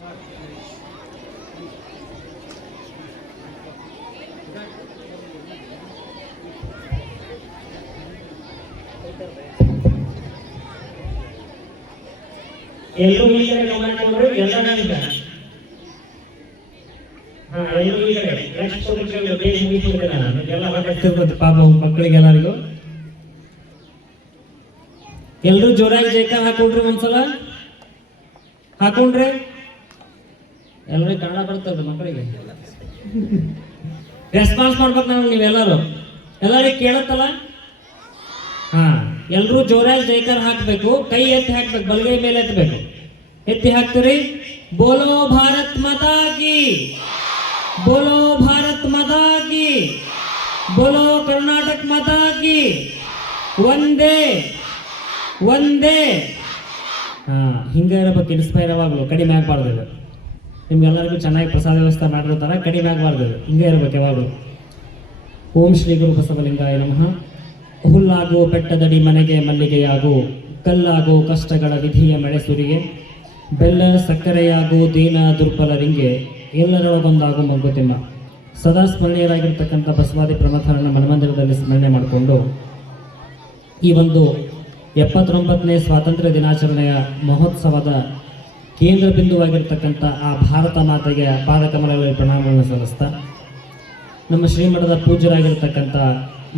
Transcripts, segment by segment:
ಎಲ್ಲರೂ ಈ ಕಡೆ ಮಾಡಿಕೊಂಡ್ರೆ ಎಲ್ಲರೂ ಈಗ ಎಲ್ಲರೂ ಈ ಕಡೆ ನೆಕ್ಸ್ಟ್ ಪೇಜ್ ಮುಗಿಸ್ಬಿಡ್ತೇನೆ ನಾನು ಎಲ್ಲ ಮಾತಾಡ್ತಿರ್ಬೋದು ಪಾಪ ಮಕ್ಕಳಿಗೆಲ್ಲರಿಗೂ. ಎಲ್ಲರೂ ಜೋರಾಗಿ ಜೈಕಾರ ಹಾಕೊಂಡ್ರಿ, ಒಂದ್ಸಲ ಹಾಕೊಂಡ್ರೆ ಎಲ್ಲರಿಗೂ ಕನ್ನಡ ಬರ್ತದೆ ಮಕ್ಕಳಿಗೆ. ರೆಸ್ಪಾನ್ಸ್ ಮಾಡ್ಬೇಕು ನಾವು, ನೀವೆಲ್ಲರೂ ಎಲ್ಲರಿಗೂ ಕೇಳುತ್ತಲ್ಲ. ಎಲ್ಲರೂ ಜೋರಾಗಿ ಜೈಕಾರ ಹಾಕ್ಬೇಕು, ಕೈ ಎತ್ತಿ ಹಾಕ್ಬೇಕು, ಬಲಗೈ ಮೇಲೆ ಎತ್ತಬೇಕು. ಎತ್ತಿ ಹಾಕ್ತೀರಿ. ಬೋಲೋ ಭಾರತ್ ಮಾತಾ ಕಿ, ಬೋಲೋ ಭಾರತ್ ಮಾತಾ ಕಿ, ಬೋಲೋ ಕರ್ನಾಟಕ ಮಾತಾ ಕಿ, ಒಂದೇ ಒಂದೇ. ಹಿಂಗೆ ಇರಬೇಕು, ಇನ್ಸ್ಪೈರ್ ಯಾವಾಗಲೂ ಕಡಿಮೆ ಆಗಬಾರ್ದು. ನಿಮ್ಗೆಲ್ಲರಿಗೂ ಚೆನ್ನಾಗಿ ಪ್ರಸಾದ ವ್ಯವಸ್ಥೆ ಮಾಡಿರ್ತಾರ, ಕಡಿಮೆ ಆಗಬಾರ್ದು, ಹಿಂಗೆ ಇರ್ಬೇಕು ಯಾವಾಗಲೂ. ಓಂ ಶ್ರೀ ಗುರು ಬಸವಲಿಂಗಾಯ ನಮಃ. ಹುಲ್ಲಾಗು ಬೆಟ್ಟದಡಿ ಮನೆಗೆ ಮಲ್ಲಿಗೆಯಾಗು, ಕಲ್ಲಾಗು ಕಷ್ಟಗಳ ವಿಧಿಯ ಮಳೆ ಸುರಿಗೆ, ಬೆಲ್ಲ ಸಕ್ಕರೆಯಾಗು ದೀನ ದುರ್ಬಲರಿಂಗೆ, ಎಲ್ಲರೊಳಗೊಂದಾಗು ಮಂಕುತಿಮ್ಮ. ಸದಾ ಸ್ಮರಣೀಯರಾಗಿರ್ತಕ್ಕಂಥ ಬಸವಾದಿ ಪ್ರಮಥರನ್ನ ಮನಮಂದಿರದಲ್ಲಿ ಸ್ಮರಣೆ ಮಾಡಿಕೊಂಡು ಈ ಒಂದು 79ನೇ ಸ್ವಾತಂತ್ರ್ಯ ದಿನಾಚರಣೆಯ ಮಹೋತ್ಸವದ ಕೇಂದ್ರ ಬಿಂದುವಾಗಿರ್ತಕ್ಕಂಥ ಆ ಭಾರತ ಮಾತೆಗೆ ಪಾದಕಮಲಗಳಲ್ಲಿ ಪ್ರಣಾಮಗಳನ್ನು ಸಲ್ಲಿಸ್ತಾ, ನಮ್ಮ ಶ್ರೀಮಠದ ಪೂಜ್ಯರಾಗಿರ್ತಕ್ಕಂಥ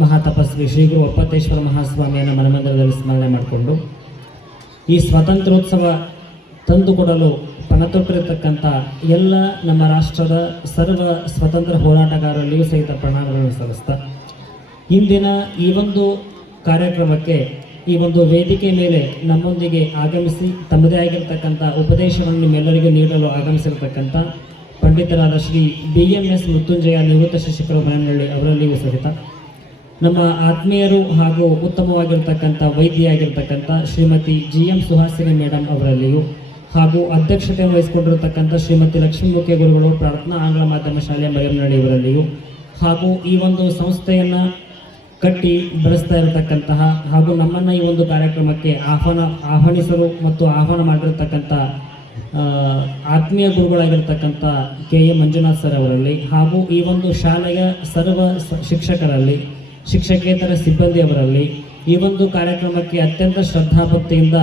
ಮಹಾತಪಸ್ವಿ ಶ್ರೀ ಗುರು ಒಪ್ಪತ್ತೇಶ್ವರ ಮಹಾಸ್ವಾಮಿಯನ್ನು ಮನಮಂದಿರದಲ್ಲಿ ಸ್ಮರಣೆ ಮಾಡಿಕೊಂಡು ಈ ಸ್ವಾತಂತ್ರ್ಯೋತ್ಸವ ತಂದುಕೊಡಲು ಪಣತೊಟ್ಟಿರತಕ್ಕಂಥ ಎಲ್ಲ ನಮ್ಮ ರಾಷ್ಟ್ರದ ಸರ್ವ ಸ್ವತಂತ್ರ ಹೋರಾಟಗಾರರಲ್ಲಿಯೂ ಸಹಿತ ಪ್ರಣಾಮಗಳನ್ನು ಸಲ್ಲಿಸ್ತಾ, ಇಂದಿನ ಈ ಒಂದು ಕಾರ್ಯಕ್ರಮಕ್ಕೆ ಈ ಒಂದು ವೇದಿಕೆ ಮೇಲೆ ನಮ್ಮೊಂದಿಗೆ ಆಗಮಿಸಿ ತಮ್ಮದೇ ಆಗಿರ್ತಕ್ಕಂಥ ಉಪದೇಶವನ್ನು ನಿಮ್ಮೆಲ್ಲರಿಗೂ ನೀಡಲು ಆಗಮಿಸಿರತಕ್ಕಂಥ ಪಂಡಿತರಾದ ಶ್ರೀ BMS ಮೃತ್ಯುಂಜಯ ನಿವೃತ್ತ ಶಿಕ್ಷಕರು ಮನೆಯಲ್ಲಿ ಅವರಲ್ಲಿಯೂ ಸಹಿತ ನಮ್ಮ ಆತ್ಮೀಯರು ಹಾಗೂ ಉತ್ತಮವಾಗಿರ್ತಕ್ಕಂಥ ವೈದ್ಯೆಯಾಗಿರ್ತಕ್ಕಂಥ ಶ್ರೀಮತಿ GM ಸುಹಾಸಿನಿ ಮೇಡಮ್ ಅವರಲ್ಲಿಯೂ ಹಾಗೂ ಅಧ್ಯಕ್ಷತೆಯನ್ನು ವಹಿಸಿಕೊಂಡಿರತಕ್ಕಂಥ ಶ್ರೀಮತಿ ಲಕ್ಷ್ಮೀಮುಖಿ ಗುರುಗಳು ಪ್ರಾರ್ಥನಾ ಆಂಗ್ಲ ಮಾಧ್ಯಮ ಶಾಲೆ ಮರಿಯಮ್ನಹಳ್ಳಿ ಇವರಲ್ಲಿಯೂ ಹಾಗೂ ಈ ಒಂದು ಸಂಸ್ಥೆಯನ್ನು ಕಟ್ಟಿ ಬೆಳೆಸ್ತಾ ಇರತಕ್ಕಂತಹ ಹಾಗೂ ನಮ್ಮನ್ನು ಈ ಒಂದು ಕಾರ್ಯಕ್ರಮಕ್ಕೆ ಆಹ್ವಾನಿಸಲು ಮತ್ತು ಆಹ್ವಾನ ಮಾಡಿರತಕ್ಕಂಥ ಆತ್ಮೀಯ ಗುರುಗಳಾಗಿರ್ತಕ್ಕಂಥ KA ಮಂಜುನಾಥ್ ಸರ್ ಅವರಲ್ಲಿ ಹಾಗೂ ಈ ಒಂದು ಶಾಲೆಯ ಸರ್ವ ಶಿಕ್ಷಕರಲ್ಲಿ, ಶಿಕ್ಷಕೇತರ ಸಿಬ್ಬಂದಿಯವರಲ್ಲಿ ಈ ಒಂದು ಕಾರ್ಯಕ್ರಮಕ್ಕೆ ಅತ್ಯಂತ ಶ್ರದ್ಧಾಭಕ್ತಿಯಿಂದ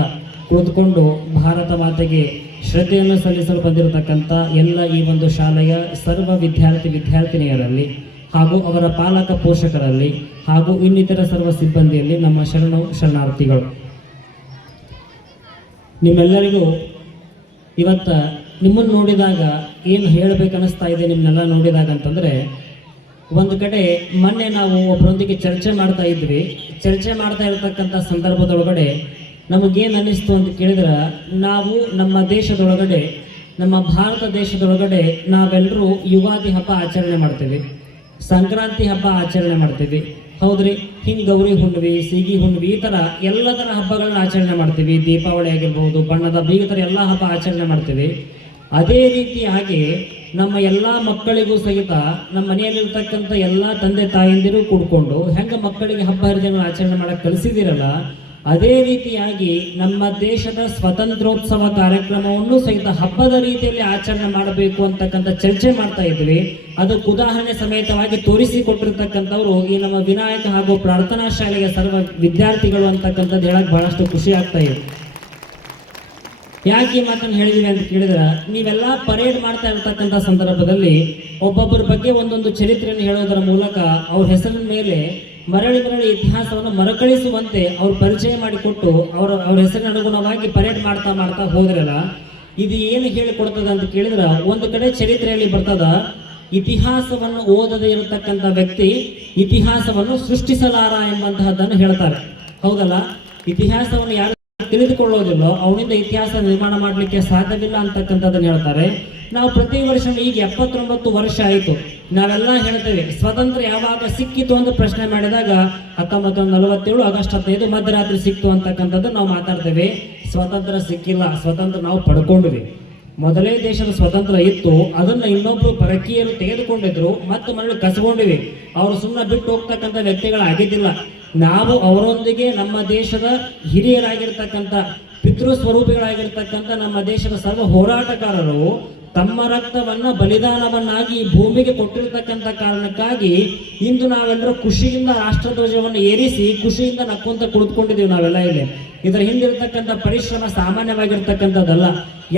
ಕುಳಿತುಕೊಂಡು ಭಾರತ ಮಾತೆಗೆ ಶ್ರದ್ಧೆಯನ್ನು ಸಲ್ಲಿಸಲು ಬಂದಿರತಕ್ಕಂಥ ಎಲ್ಲ ಈ ಒಂದು ಶಾಲೆಯ ಸರ್ವ ವಿದ್ಯಾರ್ಥಿನಿಯರಲ್ಲಿ ಹಾಗೂ ಅವರ ಪಾಲಕ ಪೋಷಕರಲ್ಲಿ ಹಾಗೂ ಇನ್ನಿತರ ಸರ್ವ ಸಿಬ್ಬಂದಿಯಲ್ಲಿ ನಮ್ಮ ಶರಣಾರ್ಥಿಗಳು. ನಿಮ್ಮೆಲ್ಲರಿಗೂ ಇವತ್ತು ನಿಮ್ಮನ್ನು ನೋಡಿದಾಗ ಏನು ಹೇಳಬೇಕನ್ನಿಸ್ತಾ ಇದೆ ನಿಮ್ಮನ್ನೆಲ್ಲ ನೋಡಿದಾಗ ಅಂತಂದರೆ, ಒಂದು ಕಡೆ ಮೊನ್ನೆ ನಾವು ಒಬ್ಬರೊಂದಿಗೆ ಚರ್ಚೆ ಮಾಡ್ತಾ ಇದ್ವಿ. ಚರ್ಚೆ ಮಾಡ್ತಾ ಇರತಕ್ಕಂಥ ಸಂದರ್ಭದೊಳಗಡೆ ನಮಗೇನು ಅನ್ನಿಸ್ತು ಅಂತ ಕೇಳಿದ್ರೆ, ನಾವು ನಮ್ಮ ದೇಶದೊಳಗಡೆ, ನಮ್ಮ ಭಾರತ ದೇಶದೊಳಗಡೆ ನಾವೆಲ್ಲರೂ ಯುಗಾದಿ ಹಬ್ಬ ಆಚರಣೆ ಮಾಡ್ತೀವಿ, ಸಂಕ್ರಾಂತಿ ಹಬ್ಬ ಆಚರಣೆ ಮಾಡ್ತೀವಿ, ಹೌದ್ರಿ. ಹಿಂಗೆ ಗೌರಿ ಹುಣ್ಣಿಮೆ, ಸೀಗಿ ಹುಣ್ಣಿಮೆ, ಈ ಥರ ಎಲ್ಲ ಥರ ಹಬ್ಬಗಳನ್ನ ಆಚರಣೆ ಮಾಡ್ತೀವಿ. ದೀಪಾವಳಿ ಆಗಿರ್ಬೋದು, ಬಣ್ಣದ ಹಬ್ಬ, ಈ ಥರ ಎಲ್ಲ ಹಬ್ಬ ಆಚರಣೆ ಮಾಡ್ತೀವಿ. ಅದೇ ರೀತಿಯಾಗಿ ನಮ್ಮ ಎಲ್ಲ ಮಕ್ಕಳಿಗೂ ಸಹಿತ ನಮ್ಮ ಮನೆಯಲ್ಲಿರ್ತಕ್ಕಂಥ ಎಲ್ಲ ತಂದೆ ತಾಯಂದಿರು ಕೂಡ್ಕೊಂಡು ಹೆಂಗೆ ಮಕ್ಕಳಿಗೆ ಹಬ್ಬ ಹರಿದಿನ ಆಚರಣೆ ಮಾಡಕ್ಕೆ ಕಲಿಸಿದಿರಲ್ಲ, ಅದೇ ರೀತಿಯಾಗಿ ನಮ್ಮ ದೇಶದ ಸ್ವಾತಂತ್ರ್ಯೋತ್ಸವ ಕಾರ್ಯಕ್ರಮವನ್ನು ಸಹಿತ ಹಬ್ಬದ ರೀತಿಯಲ್ಲಿ ಆಚರಣೆ ಮಾಡಬೇಕು ಅಂತಕ್ಕಂಥ ಚರ್ಚೆ ಮಾಡ್ತಾ ಇದ್ವಿ. ಅದಕ್ಕೆ ಉದಾಹರಣೆ ಸಮೇತವಾಗಿ ತೋರಿಸಿಕೊಟ್ಟಿರ್ತಕ್ಕಂಥವ್ರು ಈ ನಮ್ಮ ವಿನಾಯಕ ಹಾಗೂ ಪ್ರಾರ್ಥನಾ ಶಾಲೆಯ ಸರ್ವ ವಿದ್ಯಾರ್ಥಿಗಳು ಅಂತಕ್ಕಂಥದ್ದು ಹೇಳಕ್ಕೆ ಬಹಳಷ್ಟು ಖುಷಿ ಆಗ್ತಾ ಇದೆ. ಯಾಕೆ ಈ ಮಾತನ್ನು ಹೇಳಿದ್ವಿ ಅಂತ ಕೇಳಿದ್ರೆ, ನೀವೆಲ್ಲ ಪರೇಡ್ ಮಾಡ್ತಾ ಇರ್ತಕ್ಕಂಥ ಸಂದರ್ಭದಲ್ಲಿ ಒಬ್ಬೊಬ್ಬರ ಬಗ್ಗೆ ಒಂದೊಂದು ಚರಿತ್ರೆಯನ್ನು ಹೇಳೋದರ ಮೂಲಕ ಅವ್ರ ಹೆಸರಿನ ಮೇಲೆ ಮರಳಿ ಇತಿಹಾಸವನ್ನು ಮರುಕಳಿಸುವಂತೆ ಅವ್ರು ಪರಿಚಯ ಮಾಡಿಕೊಟ್ಟು ಅವ್ರ ಹೆಸರಿನ ಅನುಗುಣವಾಗಿ ಪರೇಡ್ ಮಾಡ್ತಾ ಹೋದ್ರಲ್ಲ, ಇದು ಏನು ಹೇಳಿಕೊಡ್ತದ ಅಂತ ಕೇಳಿದ್ರೆ, ಒಂದು ಕಡೆ ಚರಿತ್ರೆಯಲ್ಲಿ ಬರ್ತದ, ಇತಿಹಾಸವನ್ನು ಓದದೇ ಇರತಕ್ಕಂಥ ವ್ಯಕ್ತಿ ಇತಿಹಾಸವನ್ನು ಸೃಷ್ಟಿಸಲಾರ ಎಂಬಂತಹದ್ದನ್ನು ಹೇಳ್ತಾರೆ. ಹೌದಲ್ಲ? ಇತಿಹಾಸವನ್ನು ಯಾರು ತಿಳಿದುಕೊಳ್ಳೋದಿಲ್ಲ ಅವನಿಂದ ಇತಿಹಾಸ ನಿರ್ಮಾಣ ಮಾಡಲಿಕ್ಕೆ ಸಾಧ್ಯವಿಲ್ಲ ಅಂತಕ್ಕಂಥದ್ದನ್ನು ಹೇಳ್ತಾರೆ. ನಾವು ಪ್ರತಿ ವರ್ಷ ಈಗ 79 ವರ್ಷ ಆಯಿತು, ನಾವೆಲ್ಲ ಹೇಳ್ತೇವೆ ಸ್ವತಂತ್ರ ಯಾವಾಗ ಸಿಕ್ಕಿತು ಅಂತ ಪ್ರಶ್ನೆ ಮಾಡಿದಾಗ 1947 ಆಗಸ್ಟ್ 15 ಮಧ್ಯರಾತ್ರಿ ಸಿಕ್ತು ಅಂತಕ್ಕಂಥದ್ದು ನಾವು ಮಾತಾಡ್ತೇವೆ. ಸ್ವತಂತ್ರ ಸಿಕ್ಕಿಲ್ಲ, ಸ್ವತಂತ್ರ ನಾವು ಪಡ್ಕೊಂಡ್ವಿ. ಮೊದಲೇ ದೇಶದ ಸ್ವತಂತ್ರ ಇತ್ತು, ಅದನ್ನ ಇನ್ನೊಬ್ರು ಪರಕೀಯರು ತೆಗೆದುಕೊಂಡಿದ್ರು ಮತ್ತು ಮರಳಿ ಕಸ್ಕೊಂಡಿವಿ. ಅವರು ಸುಮ್ಮನೆ ಬಿಟ್ಟು ಹೋಗ್ತಕ್ಕಂಥ ವ್ಯಕ್ತಿಗಳಾಗಿದ್ದಿಲ್ಲ. ನಾವು ಅವರೊಂದಿಗೆ ನಮ್ಮ ದೇಶದ ಹಿರಿಯರಾಗಿರ್ತಕ್ಕಂಥ ಪಿತೃ ಸ್ವರೂಪಿಗಳಾಗಿರ್ತಕ್ಕಂಥ ನಮ್ಮ ದೇಶದ ಸರ್ವ ಹೋರಾಟಗಾರರು ತಮ್ಮ ರಕ್ತವನ್ನ ಬಲಿದಾನವನ್ನಾಗಿ ಈ ಭೂಮಿಗೆ ಕೊಟ್ಟಿರ್ತಕ್ಕಂಥ ಕಾರಣಕ್ಕಾಗಿ ಇಂದು ನಾವೆಲ್ಲರೂ ಖುಷಿಯಿಂದ ರಾಷ್ಟ್ರಧ್ವಜವನ್ನು ಏರಿಸಿ ಖುಷಿಯಿಂದ ನಕ್ಕೊಂತ ಕುಳಿತುಕೊಂಡಿದ್ದೀವಿ ನಾವೆಲ್ಲ ಇಲ್ಲಿ. ಇದರ ಹಿಂದಿರ್ತಕ್ಕಂಥ ಪರಿಶ್ರಮ ಸಾಮಾನ್ಯವಾಗಿರ್ತಕ್ಕಂಥದ್ದಲ್ಲ.